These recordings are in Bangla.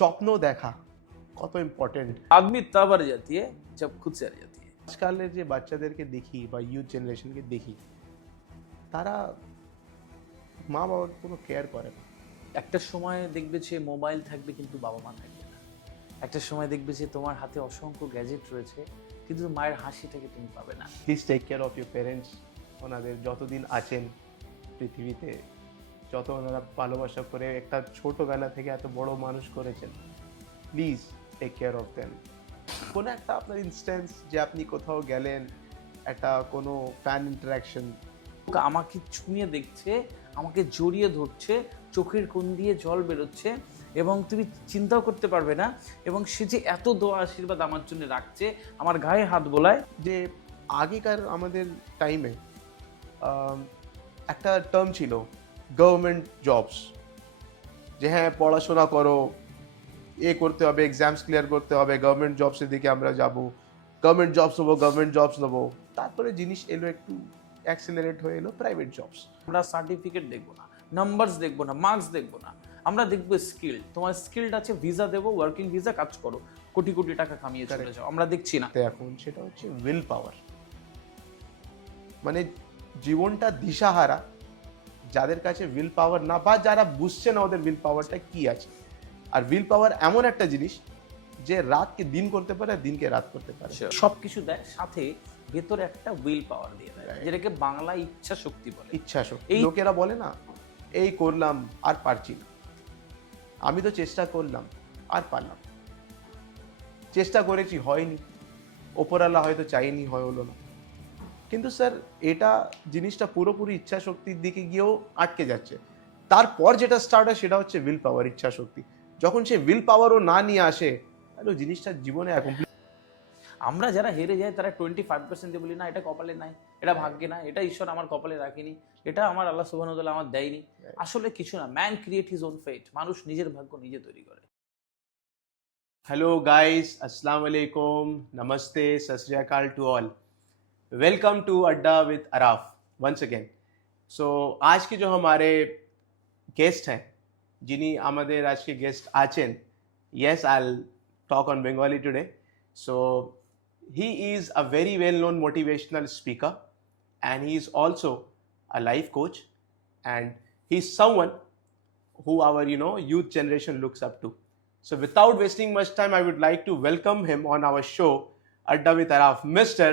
স্বপ্ন দেখা কত ইম্পর্টেন্ট। आदमी तब हार जाती है जब खुद से हार जाती है। আজকালের যে বাচ্চাদেরকে দেখি বা ইউথ জেনারেশনকে দেখি, তারা মা বাবার কোনো কেয়ার করে না। একটা সময় দেখবে যে মোবাইল থাকবে কিন্তু বাবা মা থাকবে না। একটা সময় দেখবে যে তোমার হাতে অসংখ্য গ্যাজেট রয়েছে কিন্তু মায়ের হাসিটাকে তুমি পাবে না। Please take care of your parents. ওনাদের যতদিন আছেন পৃথিবীতে, যত ওনারা ভালোবাসা করে একটা ছোটোবেলা থেকে এত বড় মানুষ করেছেন, please take care of them. কোনো একটা আপনার ইনস্ট্যান্স যে আপনি কোথাও গেলেন, একটা কোনো ফ্যান ইন্টারাকশন, আমাকে ছুঁয়ে দেখছে, আমাকে জড়িয়ে ধরছে, চোখের কোণ দিয়ে জল বেরোচ্ছে এবং তুমি চিন্তাও করতে পারবে না, এবং সে যে এত দোয়া আশীর্বাদ আমার জন্য রাখছে, আমার গায়ে হাত বোলায়। যে আগেকার আমাদের টাইমে একটা টার্ম ছিল গভর্নমেন্ট জবস, যে হ্যাঁ পড়াশোনা করো, করতে হবে, এক্সামস ক্লিয়ার করতে হবে, গভর্নমেন্ট জবসের দিকে আমরা যাব, গভর্নমেন্ট জবস নেবো। তারপরে জিনিস এলো একটু অ্যাক্সেলারেট হয়ে এলো প্রাইভেট জবস। আমরা সার্টিফিকেট দেখবো না, নাম্বারস দেখবো না, মার্কস দেখবো না, আমরা দেখবো স্কিল। তোমার স্কিলড আছে, ভিসা দেবো, ওয়ার্কিং ভিসা, কাজ করো, কোটি কোটি টাকা কামিয়ে চলে যাও। আমরা দেখছি না এখন সেটা হচ্ছে উইল পাওয়ার। মানে জীবনটা দিশাহারা যাদের কাছে উইল পাওয়ার না, বা যারা বুঝছে না ওদের উইল পাওয়ারটা কি আছে। আর উইল পাওয়ার এমন একটা জিনিস যে রাতকে দিন করতে পারে, দিনকে রাত করতে পারে। সবকিছু দেয়, সাথে ভেতরে একটা উইল পাওয়ার দিয়ে দেয়, যেটাকে বাংলা ইচ্ছা শক্তি বলে। ইচ্ছা শক্তি। লোকেরা বলে না, এই করলাম আর পারছি না, আমি তো চেষ্টা করলাম আর পারলাম, চেষ্টা করেছি হয়নি, ওপরওয়ালা হয়তো চাইনি, হলো না। কিন্তু স্যার এটা জিনিসটা পুরোপুরি ইচ্ছা শক্তির দিকে গিয়েও আটকে যাচ্ছে। তারপর যেটা স্টার্ট হয় সেটা হচ্ছে উইল পাওয়ার, ইচ্ছা শক্তি। যখন সে উইল পাওয়ারও না নিয়ে আসে, তাহলে জিনিসটা জীবনে অ্যাকমপ্লিট। আমরা যারা হেরে যাই তারা 25% বলি না এটা কপালে নাই, এটা ভাগ্যে নাই, এটা ঈশ্বর আমার কপালে রাখেনি, এটা আমার আল্লাহ সুবহানাহু ওয়া তাআলা আমার দেয়নি। আসলে কিছু না, man create his own fate. মানুষ নিজের ভাগ্য নিজে তৈরি করে। हेलो गाइस, अस्सलाम वालेकुम, नमस्ते, सत श्री अकाल टू ऑल। वेलकम टू अड्डा विद अराफ वंस अगेन। सो आज के जो हमारे गेस्ट हैं, जिन्हीं আমাদের আজকে গেস্ট আছেন, yes I'll talk on Bengali today. So he is a very well known motivational speaker and he is also a life coach, and he's someone who our youth generation looks up to. So without wasting much time, I would like to welcome him on our show, Adda with Araf, Mr.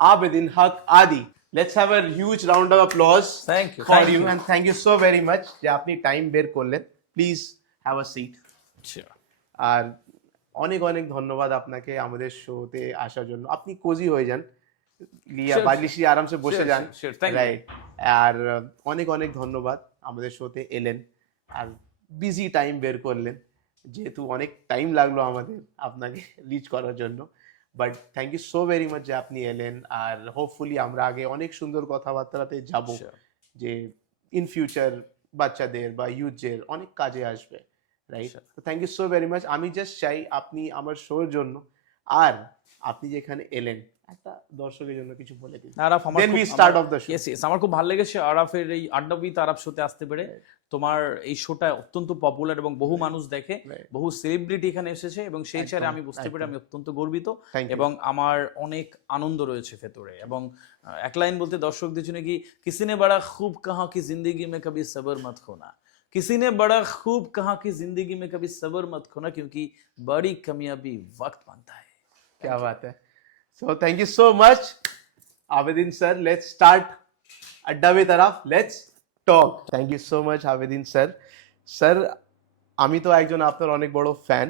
Abidin Haq Adi. Let's have a huge round of applause Thank you, for thank you, you. and thank you so very much যে আপনি টাইম বের করলেন। Please have a seat. আর অনেক অনেক ধন্যবাদ আপনাকে আমাদের শোতে আসার জন্য। আপনি কোজি হয়ে যান, লিয়া Sure, বালিশি আরামসে বসে Sure, যান, sure, thank you. রাইট। আর অনেক অনেক ধন্যবাদ আমাদের শোতে এলেন, আর বিজি টাইম বের করলেন, যেহেতু অনেক টাইম লাগলো আমাদের আপনাকে রিচ করার জন্য। But thank you so very much যে আপনি এলেন। আর হোপফুলি আমরা আগে অনেক সুন্দর কথাবার্তাতে যাব, Sure. যে ইন ফিউচার বাচ্চাদের বা ইউথদের অনেক কাজে আসবে, রাইট। Sure. তো thank you so very much. আমি জাস্ট চাই আপনি আমার শোর জন্য আর আপনি যেখানে এলেন একটা দর্শকের জন্য কিছু বলে দিন। আরাফ, আমার Then we start off the show. Yes, yes, আমার খুব ভালো লেগেছে আরাফের এই আড্ডা উইথ আরাফ শোতে আসতে পেরে। তোমার এই শোটা অত্যন্ত পপুলার এবং বহু মানুষ দেখে, বহু সেলিব্রিটি এখানে এসেছে, এবং সেই ছাড়া আমি বুঝতে পেরে আমি অত্যন্ত গর্বিত Thank you. এবং আমার অনেক আনন্দ রয়েছে ভেতরে। এবং এক লাইন বলতে দর্শকদের জন্য কি, কিসি নে বড়া খুব কাহা কি জিন্দগি মে কবি সবর মত খোনা, किसी ने बड़ा खूब कहा कि जिंदगी में कभी सब्र मत खोना, क्योंकि बड़ी कामयाबी वक्त मांगता है। क्या बात है। So thank you so much, Abidin sir. Let's start Adda with Araf. Let's talk. Thank you so much, Abidin sir. Sir, আমি তো একজন আপনার অনেক বড় ফ্যান।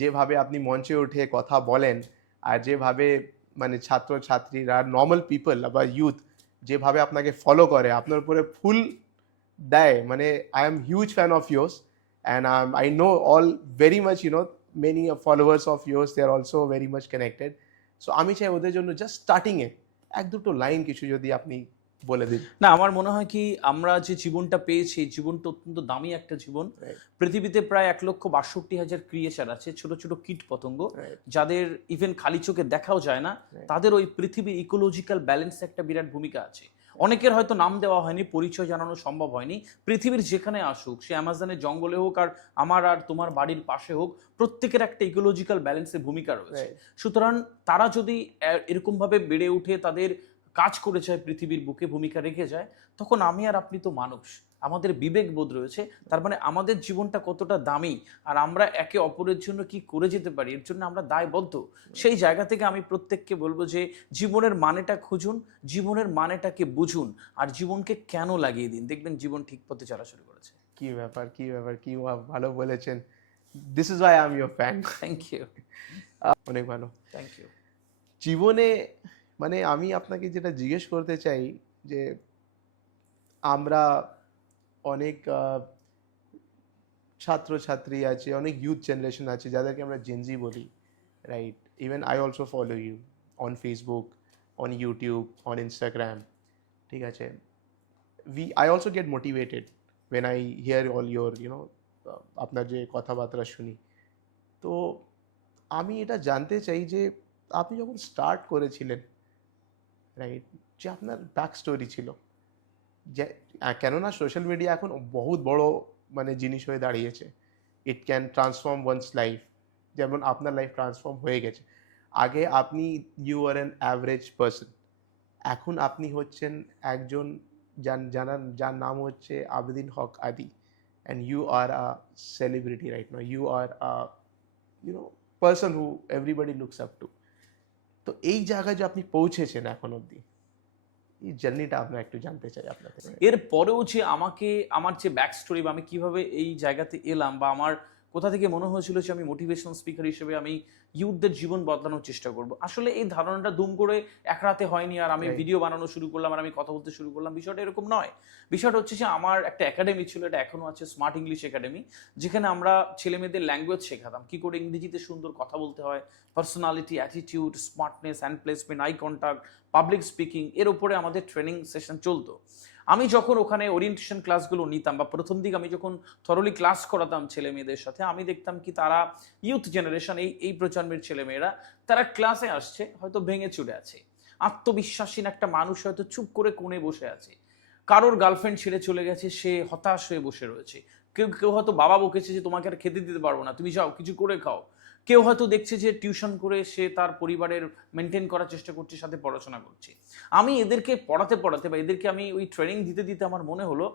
যেভাবে আপনি মঞ্চে উঠে কথা বলেন, আর যেভাবে মানে ছাত্র ছাত্রীরা, নর্মাল পিপল বা ইউথ যেভাবে আপনাকে ফলো করে, আপনার উপরে ফুল দেয়, মানে I am huge fan of yours, and I know all very much, many followers of yours, they are also very much connected. So আমি চাই ওদের জন্য জাস্ট স্টার্টিং এ এক দুটো লাইন কিছু যদি আপনি বলে দিন। না, আমার মনে হয় কি, আমরা যে জীবনটা পেয়েছি, এই জীবনটা অত্যন্ত দামি একটা জীবন। পৃথিবীতে প্রায় 1,62,000 ক্রিয়েচার আছে, ছোট ছোট কীট পতঙ্গ, যাদের ইভেন খালি চোখে দেখাও যায় না। তাদের ওই পৃথিবীর ইকোলজিক্যাল ব্যালেন্সে একটা বিরাট ভূমিকা আছে। অনেকের হয়তো নাম দেওয়া হয়নি, পরিচয় জানানো সম্ভব হয়নি। পৃথিবীর যেখানে আসুক, সে অ্যামাজনের জঙ্গলে হোক আর আমার আর তোমার বাড়ির পাশে হোক, প্রত্যেকের একটা ইকোলজিক্যাল ব্যালেন্সের ভূমিকা রয়েছে। Right. সুতরাং তারা যদি এরকম ভাবে বেড়ে উঠে তাদের কাজ করে যায়, পৃথিবীর বুকে ভূমিকা রেখে যায়, তখন আমি আর আপনি তো মানুষ, আমাদের বিবেক বোধ রয়েছে। তার মানে আমাদের জীবনটা কতটা দামি আর আমরা একে অপরের জন্য কি করে যেতে পারি, এর জন্য আমরা দায়বদ্ধ। সেই জায়গা থেকে আমি প্রত্যেককে বলবো যে জীবনের মানেটা খুঁজুন, জীবনের মানেটাকে বুঝুন, আর জীবনকে কেন লাগিয়ে দিন, দেখবেন জীবন ঠিক পথে চলা শুরু করেছে। কি ব্যাপার, কি ভালো বলেছেন। This is why I am your fan. Thank you. অনেক ভালো। Thank you. জীবনে মানে আমি আপনাকে যেটা জিজ্ঞেস করতে চাই যে আমরা অনেক ছাত্রছাত্রী আছে, অনেক ইউথ জেনারেশন আছে যাদেরকে আমরা জেনজি বলি, right? Even I also follow you on Facebook, on YouTube, on Instagram, ঠিক আছে? I also get motivated when I hear all your আপনার যে কথাবার্তা শুনি। তো আমি এটা জানতে চাই যে আপনি যখন স্টার্ট করেছিলেন, রাইট, যে আপনার ব্যাক স্টোরি ছিল, যে কেননা সোশ্যাল মিডিয়া এখন বহুত বড় মানে জিনিস হয়ে দাঁড়িয়েছে। It can transform one's life, যেমন আপনার লাইফ ট্রান্সফর্ম হয়ে গেছে। আগে আপনি you are an average person, এখন আপনি হচ্ছেন একজন যার নাম হচ্ছে Abedin Haque Adi, and you are a celebrity right now, you are a person who everybody looks up to. তো এই জায়গায় যে আপনি পৌঁছেছেন এখন অবধি, এই জার্নিটা আমরা একটু জানতে চাই আপনার থেকে। এর পরেও যে আমাকে আমার যে ব্যাক স্টোরি বা আমি কিভাবে এই জায়গাতে এলাম, বা আমার কোথা থেকে মনে হয়েছিল যে আমি মোটিভেশনাল স্পিকার হিসেবে আমি ইউথদের জীবন বদলানোর চেষ্টা করব, আসলে এই ধারণাটা দুম করে এক রাতে হয়নি আর আমি Right. ভিডিও বানানো শুরু করলাম আর আমি কথা বলতে শুরু করলাম, বিষয়টা এরকম নয়। বিষয়টা হচ্ছে যে আমার একটা একাডেমি ছিল, এটা এখনো আছে, স্মার্ট ইংলিশ একাডেমি, যেখানে আমরা ছেলে মেয়েদের ল্যাঙ্গুয়েজ শেখাতাম, কি করে ইংরেজিতে সুন্দর কথা বলতে হয়, personality, attitude, smartness, hand placement, eye contact, public speaking, এর উপরে আমাদের ট্রেনিং সেশন চলতো। আমি যখন ওখানে ওরিয়েন্টেশন ক্লাসগুলো নিতাম বা প্রথম দিকে আমি যখন থরলি ক্লাস করাতাম ছেলে মেয়েদের সাথে, আমি দেখতাম কি তারা ইউথ জেনারেশন, এই প্রজন্মের ছেলে মেয়েরা, তারা ক্লাসে আসছে হয়তো ভেঙে চুরে আছে, আত্মবিশ্বাসহীন একটা মানুষ হয়তো চুপ করে কোণে বসে আছে, কারোর গার্লফ্রেন্ড ছেড়ে চলে গেছে, সে হতাশ হয়ে বসে রয়েছে, কেউ কেউ হয়তো বাবা বকেছে যে তোমাকে আর খেতে দিতে পারবো না, তুমি যাও কিছু করে খাও, কেউ হয়তো দেখছে যে টিউশন করে সে তার পরিবারের মেনটেন করার চেষ্টা করছে, সাথে পড়াশোনা করছে। আমি এদেরকে পড়াতে পড়াতে বা এদেরকে আমি ওই ট্রেনিং দিতে দিতে আমার মনে হলো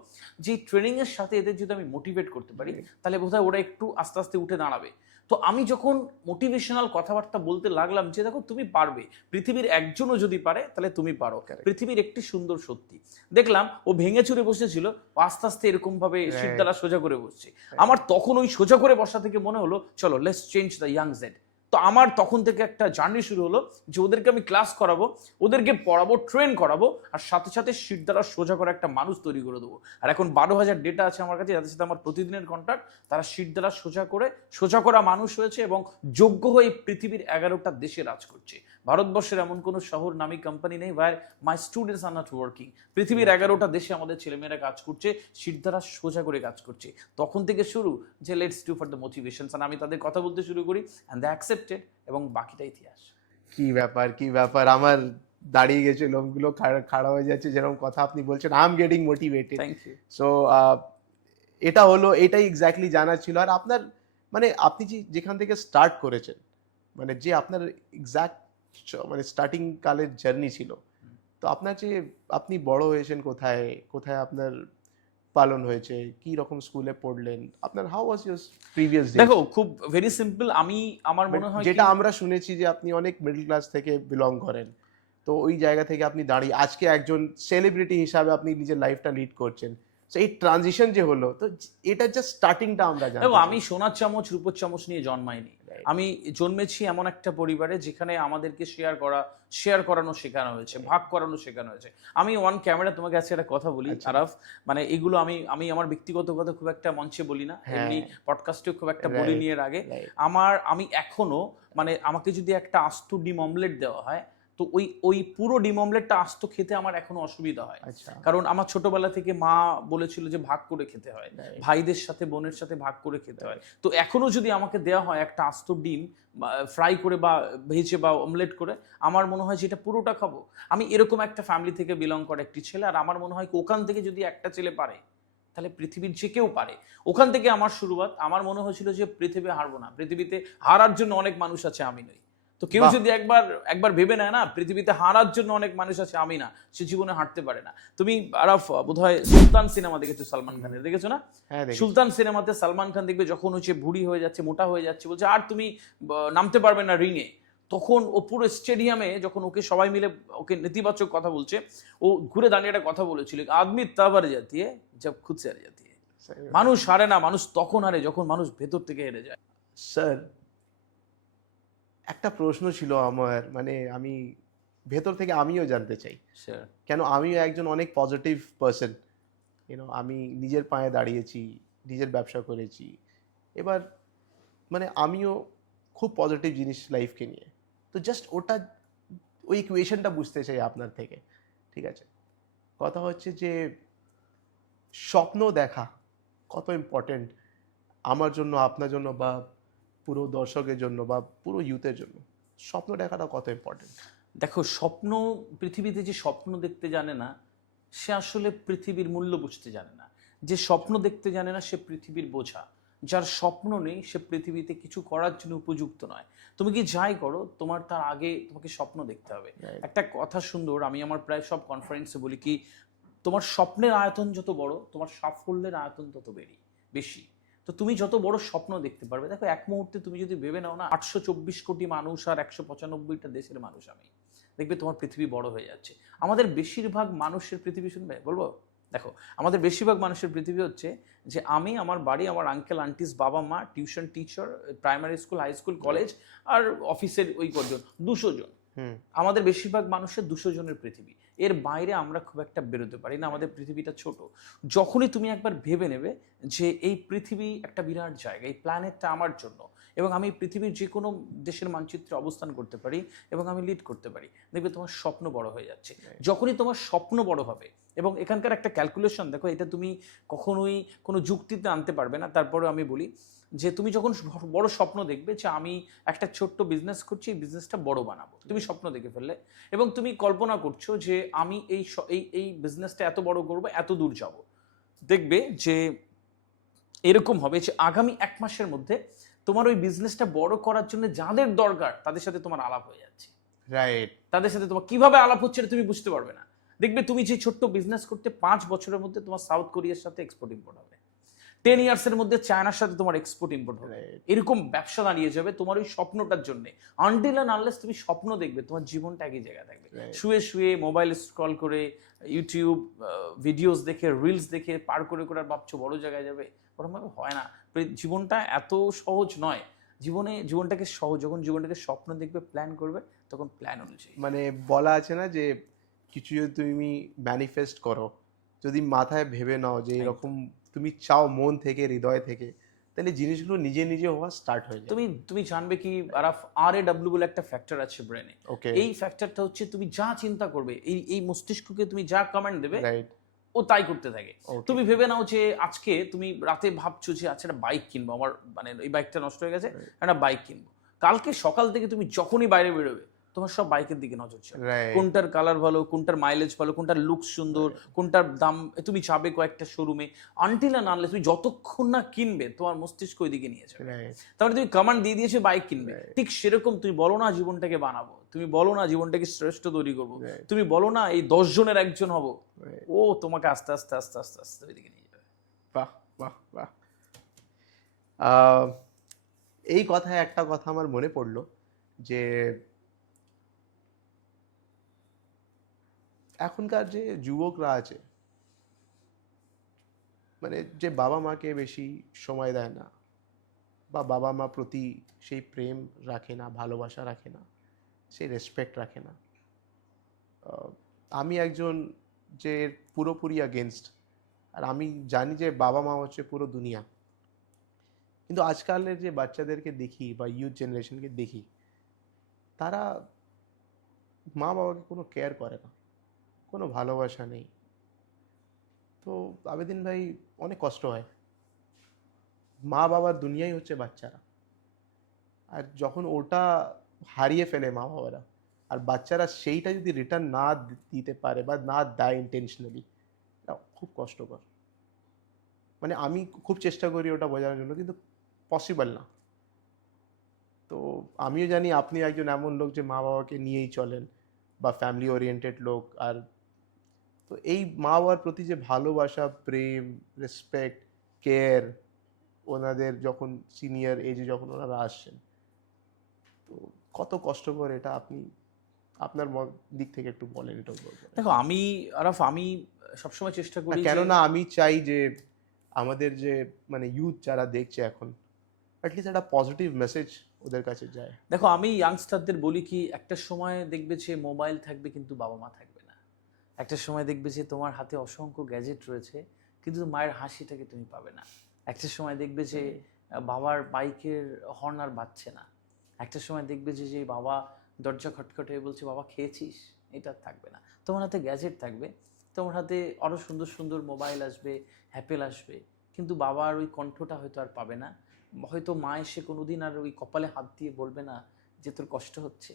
যে ট্রেনিং এর সাথে এদের যদি আমি মোটিভেট করতে পারি, তাহলে বোধহয় ওরা একটু আস্তে আস্তে উঠে দাঁড়াবে। তো আমি যখন মোটিভেশনাল কথাবার্তা বলতে লাগলাম যে দেখো তুমি পারবে, পৃথিবীর একজনও যদি পারে তাহলে তুমি পারো, পৃথিবীর একটি সুন্দর সত্যি। দেখলাম ও ভেঙে চুরে বসেছিল, ও আস্তে আস্তে এরকম ভাবে শিরদাঁড়া সোজা করে বসছে। আমার তখন ওই সোজা করে বসা থেকে মনে হলো চলো let's change the young Z. তো আমার তখন থেকে একটা জার্নি শুরু হলো যে ওদেরকে আমি ক্লাস করাবো, ওদেরকে পড়াবো, ট্রেন করাবো, আর সাথে সাথে শিট দ্বারা সোজা করে একটা মানুষ তৈরি করে দেবো। আর এখন 12,000 ডেটা আছে আমার কাছে, যাদের সাথে আমার প্রতিদিনের কন্ট্যাক্ট, তারা শিট দ্বারা সোজা করা মানুষ হয়েছে এবং যোগ্য হয়ে পৃথিবীর 11টা দেশে রাজ করছে। ভারতবর্ষের এমন কোনো শহর নামী কোম্পানি নেই where my students are not working. পৃথিবীর 11টা দেশে আমাদের ছেলেমেয়েরা কাজ করছে, শিট দ্বারা সোজা করে কাজ করছে। তখন থেকে শুরু যে let's do for the motivations, আর আমি তাদের কথা বলতে শুরু করি অ্যান্ড দে অ্যাকসেপ্টেড, এবং বাকিটা ইতিহাস। কি ব্যাপার, আমার দাঁড়িয়ে গেছে, লোমগুলো খাড়া হয়ে যাচ্ছে, যেরকম কথা আপনি বলছেন, I am getting motivated. Thank you. So এটাই এক্স্যাক্টলি জানার ছিল। আর আপনার মানে আপনি যেখান থেকে স্টার্ট করেছেন, মানে যে আপনার এক্স্যাক্ট মানে স্টার্টিং কালের জার্নি ছিল, তো আপনার যে আপনি বড় হয়েছেন কোথায়, কোথায় আপনার পালন হয়েছে, কি রকম স্কুলে পড়লেন, আপনার how was your previous day? দেখো খুব ভেরি সিম্পল, আমার মনে হয় যেটা আমরা শুনেছি যে আপনি অনেক মিডল ক্লাস থেকে বিলং করেন, তো ওই জায়গা থেকে আপনি দাঁড়িয়ে আজকে একজন সেলিব্রিটি হিসাবে আপনি নিজের লাইফটা লিড করছেন। তো এই ট্রানজিশন যে হলো, তো এটা জাস্ট স্টার্টিংটা আমরা জানি। আমি সোনার চামচ রূপোর চামচ নিয়ে জন্মাইনি। আমি জন্মেছি এমন একটা পরিবারে যেখানে আমাদেরকে শেয়ার করানো শেখানো হয়েছে, ভাগ করানো শেখানো হয়েছে। আমি ওয়ান ক্যামেরা তোমাকে আজকে একটা কথা বলি আরাফ, মানে এগুলো আমি আমার ব্যক্তিগত কথা খুব একটা মঞ্চে বলি না, এমনি পডকাস্টেও খুব একটা বলিনি এর আগে। আমি এখনো মানে আমাকে যদি একটা আস্ত ডিম অমলেট দেওয়া হয়, তো ওই ওই পুরো ডিম অমলেটটা আস্ত খেতে আমার এখনো অসুবিধা হয়, আচ্ছা, কারণ আমার ছোটবেলা থেকে মা বলেছিল যে ভাগ করে খেতে হয়, Right. ভাইদের সাথে বোনের সাথে ভাগ করে খেতে হয়। তো এখনো যদি আমাকে দেওয়া হয় একটা আস্ত ডিম ফ্রাই করে বা ভেজে বা অমলেট করে, আমার মনে হয় যে এটা পুরোটা খাবো। আমি এরকম একটা ফ্যামিলি থেকে বিলং করা একটি ছেলে, আর আমার মনে হয় ওখান থেকে যদি একটা ছেলে পারে, তাহলে পৃথিবীর যে কেউ পারে। ওখান থেকে আমার শুরুয়াত। আমার মনে হয়েছিল যে পৃথিবী হারবো না, পৃথিবীতে হারার জন্য অনেক মানুষ আছে, আমি নই। তো কেউ বাহ। যদি একবার একবার ভেবে নেয় না পৃথিবীতে হারার জন্য অনেক মানুষ আছে, আমি না, সে জীবনে হারতে পারে না। তুমি আরাফ বোধহয় সুলতান সিনেমা দেখেছো, সালমান খানের, দেখেছো না? হ্যাঁ দেখেছি। সুলতান সিনেমাতে সালমান খান দেখবে যখন হচ্ছে বুড়ি হয়ে যাচ্ছে, মোটা হয়ে যাচ্ছে, বলছে আর তুমি নামতে পারবে না রিংয়ে, তখন ও পুরো স্টেডিয়ামে যখন ওকে সবাই মিলে ওকে নেতিবাচক কথা বলছে, ও ঘুরে দাঁড়িয়ে একটা কথা বলেছিল, আদমি তব হার জাতি হ্যায় জব খুদ সে হার জাতি হ্যায়। মানুষ হারে না, মানুষ তখন হারে যখন মানুষ ভেতর থেকে হেরে যায়। স্যার, একটা প্রশ্ন ছিল আমার, মানে আমি ভেতর থেকে আমিও জানতে চাই, Sure. কেন আমিও একজন অনেক পজিটিভ পার্সন, আমি নিজের পায়ে দাঁড়িয়েছি, নিজের ব্যবসা করেছি, এবার মানে আমিও খুব পজিটিভ জিনিস লাইফকে নিয়ে, তো জাস্ট ওই ইকুয়েশনটা বুঝতে চাই আপনার থেকে, ঠিক আছে? কথা হচ্ছে যে স্বপ্ন দেখা কত ইম্পর্টেন্ট আমার জন্য, আপনার জন্য, বা পুরো দর্শকের জন্য, বা পুরো ইউথের জন্য স্বপ্ন দেখাটা কত ইম্পর্টেন্ট? দেখো, স্বপ্ন, পৃথিবীতে যে স্বপ্ন দেখতে জানে না সে আসলে পৃথিবীর মূল্য বুঝতে জানে না। যে স্বপ্ন দেখতে জানে না সে পৃথিবীর বোঝা। যার স্বপ্ন নেই সে পৃথিবীতে কিছু করার জন্য উপযুক্ত নয়। তুমি কি যাই করো, তোমার তার আগে তোমাকে স্বপ্ন দেখতে হবে। Right. একটা কথা সুন্দর, আমি আমার প্রায় সব কনফারেন্সে বলি কি, তোমার স্বপ্নের আয়তন যত বড়, তোমার সাফল্যের আয়তন তত বেশি। তো তুমি যত বড় স্বপ্ন দেখতে পারবে, দেখো এক মুহূর্তে তুমি যদি ভেবে নাও না 824 কোটি মানুষ আর 195টা দেশের মানুষ আমি, দেখবে তোমার পৃথিবী বড় হয়ে যাচ্ছে। আমাদের বেশিরভাগ মানুষের পৃথিবী, শুনবে বলবো, দেখো আমাদের বেশিরভাগ মানুষের পৃথিবী হচ্ছে যে আমি, আমার বাড়ি, আমার আঙ্কেল আন্টিস, বাবা মা, tuition teacher, primary school, high school, college, আর অফিসের ওই কজন, 200 জন। আমাদের বেশিরভাগ মানুষের 200 জনের পৃথিবী, এর বাইরে আমরা খুব একটা বেরোতে পারি না, আমাদের পৃথিবীটা ছোট। যখনই তুমি একবার ভেবে নেবে যে এই পৃথিবী একটা বিরাট জায়গা, এই প্ল্যানেটটা আমার জন্য, এবং আমি পৃথিবীর যে কোনো দেশের মানচিত্রে অবস্থান করতে পারি এবং আমি লিড করতে পারি, দেখবে তোমার স্বপ্ন বড় হয়ে যাচ্ছে। যখনই তোমার স্বপ্ন বড় হবে, এবং এখানকার একটা ক্যালকুলেশন দেখো, এটা তুমি কখনোই কোনো যুক্তিতে আনতে পারবে না, তারপরে আমি বলি যে তুমি যখন বড় স্বপ্ন দেখবে যে আমি একটা ছোট্ট বিজনেস করছি, এই বিজনেসটা বড় বানাবো, তুমি স্বপ্ন দেখে ফেললে, এবং তুমি কল্পনা করছো যে আমি এই বিজনেসটা এত বড় করবো, এত দূর যাব, দেখবে যে এরকম হবে যে আগামী 1 মাসের মধ্যে তোমার ওই বিজনেসটা বড় করার জন্য যাদের দরকার তাদের সাথে তোমার আলাপ হয়ে যাচ্ছে। রাইট। তাদের সাথে তোমার কিভাবে আলাপ হচ্ছে এটা তুমি বুঝতে পারবে না। দেখবে তুমি যে ছোট্ট বিজনেস করতে 5 বছরের মধ্যে তোমার সাউথ কোরিয়ার সাথে এক্সপোর্ট ইম্পোর্ট হবে, 10 ইয়ার্সের মধ্যে চায়নার সাথে তোমার এক্সপোর্ট ইম্পোর্ট হবে। এরকম ব্যবসা দাঁড়িয়ে যাবে তোমার ওই স্বপ্নটার জন্য। আনটিল অ্যান্ড আনলেস তুমি স্বপ্ন দেখবে, তোমার জীবনটা একই জায়গায় থাকবে। শুয়ে শুয়ে মোবাইল স্ক্রল করে, ইউটিউব ভিডিওস দেখে, রিলস দেখে পার করে করে আর ভাবছো বড় জায়গায় যাবে, ওরকমভাবে হয় না। জীবনটা এত সহজ নয়। জীবনটাকে সহজ, যখন জীবনটাকে স্বপ্ন দেখবে, প্ল্যান করবে, তখন প্ল্যান অনুযায়ী। মানে বলা আছে না যে কিছু যদি তুমি ম্যানিফেস্ট করো, যদি মাথায় ভেবে নাও যে এরকম তুমি চাও মন থেকে, হৃদয় থেকে, তাহলে জিনিসগুলো নিজে নিজে হওয়া স্টার্ট হয়ে যায়। তুমি জানবে কি আরাফ, RAW বলে একটা ফ্যাক্টর আছে ব্রেনে। ওকে। এই ফ্যাক্টরটা হচ্ছে তুমি যা চিন্তা করবে, এই মস্তিষ্ককে তুমি যা কমেন্ট দেবে, রাইট। ও তাই করতে থাকে। Okay. তুমি ভেবে নাও যে আজকে তুমি রাতে ভাবছো যে আচ্ছা একটা বাইক কিনবো, আমার মানে এই বাইকটা নষ্ট হয়ে গেছে, একটা বাইক কিনবো। কালকে সকাল থেকে তুমি যখনই বাইরে বেরোবে, তোমার সব বাইকের দিকে নজর যাবে। Right. কোনটার কালার ভালো, কোনটার মাইলেজ ভালো, কোনটার লুক সুন্দর, কোনটার দাম, তুমি যাবে কয়েকটা শোরুমে, আনটিল না আনলেস তুমি যতক্ষণ না কিনবে তোমার মস্তিষ্ক ওইদিকে নিয়ে যাবে। রাইট। তারপরে তুমি কমান্ড দিয়ে দিয়েছো বাইক কিনবে, ঠিক সেরকম তুমি বলো না জীবনটাকে বানাবো, তুমি বলো না জীবনটাকে শ্রেষ্ঠ তৈরি করবো, তুমি বলো না এই 10 জনের একজন হবো, ও তোমাকে আস্তে আস্তে আস্তে আস্তে আস্তে ওইদিকে নিয়ে যাবে। বাহ বাহ বাহ। এই কথায় একটা কথা আমার মনে পড়লো যে এখনকার যে যুবকরা আছে, মানে যে বাবা মাকে বেশি সময় দেয় না, বা বাবা মা প্রতি সেই প্রেম রাখে না, ভালোবাসা রাখে না, সেই রেসপেক্ট রাখে না, আমি একজন যে পুরোপুরি অ্যাগেনস্ট। আর আমি জানি যে বাবা মা হচ্ছে পুরো দুনিয়া, কিন্তু আজকালের যে বাচ্চাদেরকে দেখি বা ইউথ জেনারেশনকে দেখি, তারা মা বাবাকে কোনো কেয়ার করে না, কোনো ভালোবাসা নেই। তো আবেদিন ভাই অনেক কষ্ট হয়। মা বাবার দুনিয়াই হচ্ছে বাচ্চারা, আর যখন ওটা হারিয়ে ফেলে মা বাবারা, আর বাচ্চারা সেইটা যদি রিটার্ন না দিতে পারে বা না দেয় ইন্টেনশনালি, খুব কষ্টকর। মানে আমি খুব চেষ্টা করি ওটা বোঝানোর জন্য, কিন্তু পসিবল না। তো আমিও জানি আপনি একজন এমন লোক যে মা বাবাকে নিয়েই চলেন, বা ফ্যামিলি ওরিয়েন্টেড লোক। আর তো এই মা বাবার প্রতি যে ভালোবাসা, প্রেম, রেসপেক্ট, কেয়ার, ওনাদের যখন সিনিয়র এজে যখন ওনারা আসছেন, তো কত কষ্টকর এটা আপনি আপনার দিক থেকে একটু বলেন এটা বলবো। দেখো আমি আরাফ, আমি সবসময় চেষ্টা করি যে, কেননা আমি চাই যে আমাদের যে মানে ইউথ যারা দেখছে এখন, অ্যাটলিস্ট একটা পজিটিভ মেসেজ ওদের কাছে যায়। দেখো আমি ইয়াংস্টারদের বলি কি, একটা সময় দেখবে যে মোবাইল থাকবে কিন্তু বাবা মা থাকবে না। একটা সময় দেখবে যে তোমার হাতে অসংখ্য গ্যাজেট রয়েছে কিন্তু মায়ের হাসিটাকে তুমি পাবে না। একটা সময় দেখবে যে বাবার বাইকের হর্ন আর বাজছে না। একটা সময় দেখবে যে যে বাবা দরজা খটখট হয়ে বলছে বাবা খেয়েছিস, এটা আর থাকবে না। তোমার হাতে গ্যাজেট থাকবে, তোমার হাতে আরো সুন্দর সুন্দর মোবাইল আসবে, অ্যাপেল আসবে, কিন্তু বাবার ওই কণ্ঠটা হয়তো আর পাবে না। হয়তো মা এসে কোনোদিন আর ওই কপালে হাত দিয়ে বলবে না যে তোর কষ্ট হচ্ছে।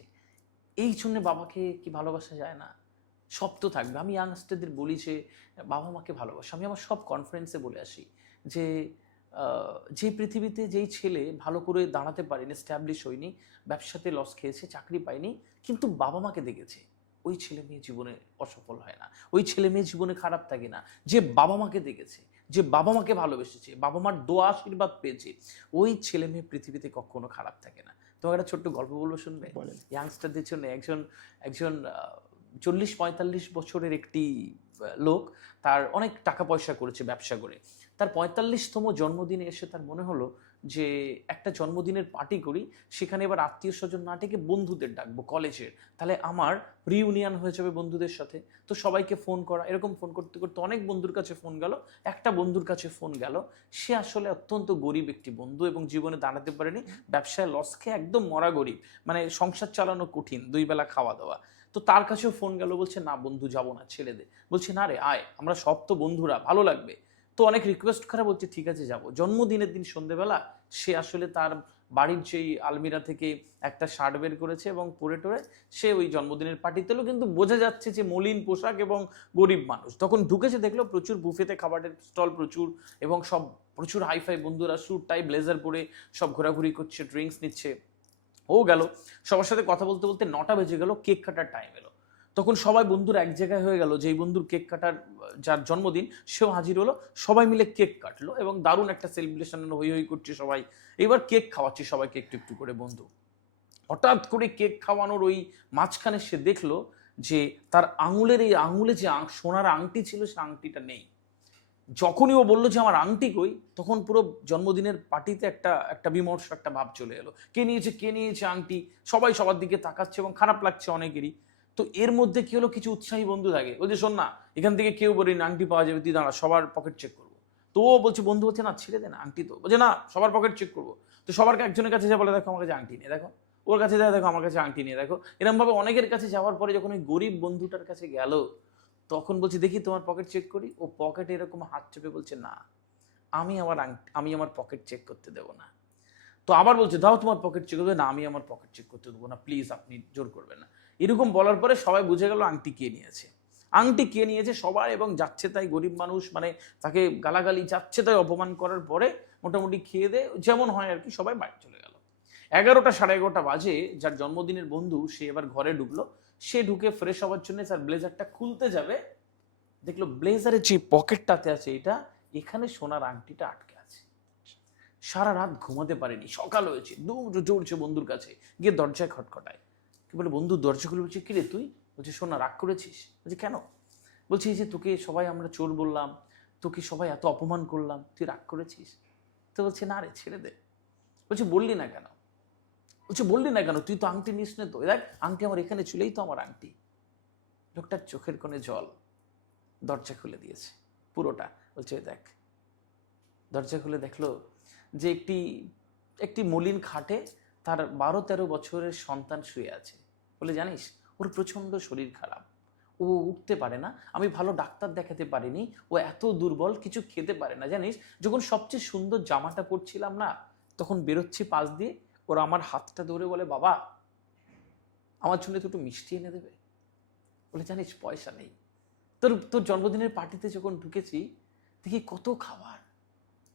এই জন্য বাবাকে কি ভালোবাসা যায় না? সব তো থাকবে। আমি ইয়াংস্টারদের বলি যে বাবা মাকে ভালোবাসা। আমি আমার সব কনফারেন্সে বলে আসি যে যে পৃথিবীতে যেই ছেলে ভালো করে দাঁড়াতে পারেনি, স্ট্যাবলিশ হয়নি, ব্যবসাতে লস খেয়েছে, চাকরি পায়নি, কিন্তু বাবা মাকে দেখেছে, ওই ছেলে মেয়ে জীবনে অসফল হয় না, ওই ছেলে মেয়ে জীবনে খারাপ থাকে না। যে বাবা মাকে দেখেছে, যে বাবা মাকে ভালোবেসেছে, বাবা মার দোয়া আশীর্বাদ পেয়েছে, ওই ছেলে মেয়ে পৃথিবীতে কখনো খারাপ থাকে না। তোমাকে একটা ছোট্ট গল্প বলবো, শুনবে? বলেন। ইয়াংস্টারদের জন্য একজন একজন 40-45 বছরের একটি লোক, তার অনেক টাকা পয়সা করেছে ব্যবসা করে। তার 45তম জন্মদিনে এসে তার মনে হলো যে একটা জন্মদিনের পার্টি করি, সেখানে এবার আত্মীয় স্বজন না ডেকে বন্ধুদের ডাকবো কলেজের, তাহলে আমার রিউনিয়ন হয়ে যাবে বন্ধুদের সাথে। তো সবাইকে ফোন করা, এরকম ফোন করতে করতে অনেক বন্ধুর কাছে ফোন গেল, একটা বন্ধুর কাছে ফোন গেল। সে আসলে অত্যন্ত গরিব একটি বন্ধু এবং জীবনে দাঁড়াতে পারেনি, ব্যবসায় লস খেয়ে একদম মরা গরিব, মানে সংসার চালানো কঠিন, 2 বেলা খাওয়া দাওয়া। তো তার কাছেও ফোন গেল, বলছে না বন্ধু যাবো না, ছেড়ে দে। বলছে না রে আয়, আমরা সব তো বন্ধুরা, ভালো লাগবে। তো অনেক রিকোয়েস্ট করে বলছে ঠিক আছে যাবো। জন্মদিনের দিন সন্ধ্যেবেলা সে আসলে তার বাড়ির যেই আলমিরা থেকে একটা শার্ট বের করেছে এবং পরে টরে সে ওই জন্মদিনের পার্টিতে এলো, কিন্তু বোঝা যাচ্ছে যে মলিন পোশাক এবং গরিব মানুষ। তখন ঢুকেছে, দেখলো প্রচুর বুফেতে খাবারের স্টল প্রচুর, এবং সব প্রচুর হাইফাই বন্ধুরা স্যুট টাই ব্লেজার পরে সব ঘোরাঘুরি করছে, ড্রিঙ্কস নিচ্ছে। ও গেল, সবার সাথে কথা বলতে বলতে 9টা বেজে গেল, কেক কাটার টাইম এলো। তখন সবাই বন্ধুরা এক জায়গায় হয়ে গেল, যেই বন্ধুর কেক কাটার যার জন্মদিন সেও হাজির হলো, সবাই মিলে কেক কাটলো এবং দারুণ একটা সেলিব্রেশন, হই হই করছে সবাই। এবার কেক খাওয়াচ্ছে সবাইকে একটু একটু করে বন্ধু। হঠাৎ করে কেক খাওয়ানোর ওই মাঝখানে সে দেখলো যে তার আঙুলের এই আঙুলে যে সোনার আংটি ছিল সে আংটিটা নেই। যখনই ও বললো যে আমার আংটি কই, তখন পুরো জন্মদিনের পার্টিতে একটা একটা বিমর্ষ একটা ভাব চলে এলো। কে নিয়েছে আংটি, সবাই সবার দিকে তাকাচ্ছে এবং খারাপ লাগছে অনেকেরই। তো এর মধ্যে কি হলো, কিছু উৎসাহী বন্ধু থাকে, ওই যে শোন না, এখান থেকে কেউ বলি না আংটি পাওয়া যাবে, তুই দাঁড়া সবার পকেট চেক করবো। তো ও বলছে, বন্ধু বলছে না ছেড়ে দে না আংটি, তো বলছে না সবার পকেট চেক করবো। তো সবার একজনের কাছে যা বলে, দেখো আমার কাছে আংটি নেই, দেখো ওর কাছে যায়, দেখো আমার কাছে আংটি নেই, দেখো। এরকম ভাবে অনেকের কাছে যাওয়ার পরে যখন ওই গরিব বন্ধুটার কাছে গেল, তখন বলছি দেখি তোমার পকেট চেক করি। ও পকেটে এরকম হাত চেপে বলছে না, আমি আমার পকেট চেক করতে দেবো না। তো আবার বলছে দাও তোমার পকেট চেক করবে, না আমি আমার পকেট চেক করতে দেবো না, প্লিজ আপনি জোর করবেন না। এরকম বলার পরে সবাই বুঝে গেল আংটি কে নিয়েছে। আংটি কে নিয়েছে সবাই, এবং যাচ্ছে তাই গরিব মানুষ, মানে তাকে গালাগালি, যাচ্ছে তাই অপমান করার পরে মোটামুটি খেয়ে দে যেমন হয় আর কি, সবাই বাড়ি চলে গেল। 11টা 11:30 বাজে, যার জন্মদিনের বন্ধু সে এবার ঘরে ঢুকলো। সে ঢুকে ফ্রেশ হওয়ার জন্য তার ব্লেজারটা খুলতে যাবে, দেখলো ব্লেজারের যে পকেটটাতে আছে এটা, এখানে সোনার আংটিটা আটকে আছে। সারা রাত ঘুমাতে পারেনি, সকাল হয়েছে, দৌড়ছে বন্ধুর কাছে, গিয়ে দরজায় খটখটায়। কি বলে, বন্ধু দরজা খুলে বলছে কিরে তুই? বলছে সোনা রাগ করেছিস? বলছে কেন? বলছে এই যে তোকে সবাই আমরা চোর বললাম, তোকে সবাই এত অপমান করলাম, তুই রাগ করেছিস? তো বলছে না রে ছেড়ে দে। বলছে বললি না কেন? বলছে বললি না কেন, তুই তো আংটি নিস না তো, দেখ আংটি আমার এখানে ছিলেই তো আমার আংটি। লোকটার চোখের কোণে জল, দরজা খুলে দিয়েছে পুরোটা। বলছে দেখ, দরজা খুলে দেখলো যে একটি একটি মলিন খাটে তার 12-13 বছরের সন্তান শুয়ে আছে। বলে জানিস, ও ওর প্রচণ্ড শরীর খারাপ, ও উঠতে পারে না, আমি ভালো ডাক্তার দেখাতে পারিনি, ও এত দুর্বল, কিছু খেতে পারে না। জানিস, যখন সবচেয়ে সুন্দর জামাটা পরছিলাম না, তখন বেরোচ্ছি পাশ দিয়ে, ওরা আমার হাতটা ধরে বলে, বাবা আমার জন্য তো একটু মিষ্টি এনে দেবে। বলে, জানিস পয়সা নেই। তোর তোর জন্মদিনের পার্টিতে যখন ঢুকেছি, দেখি কত খাবার,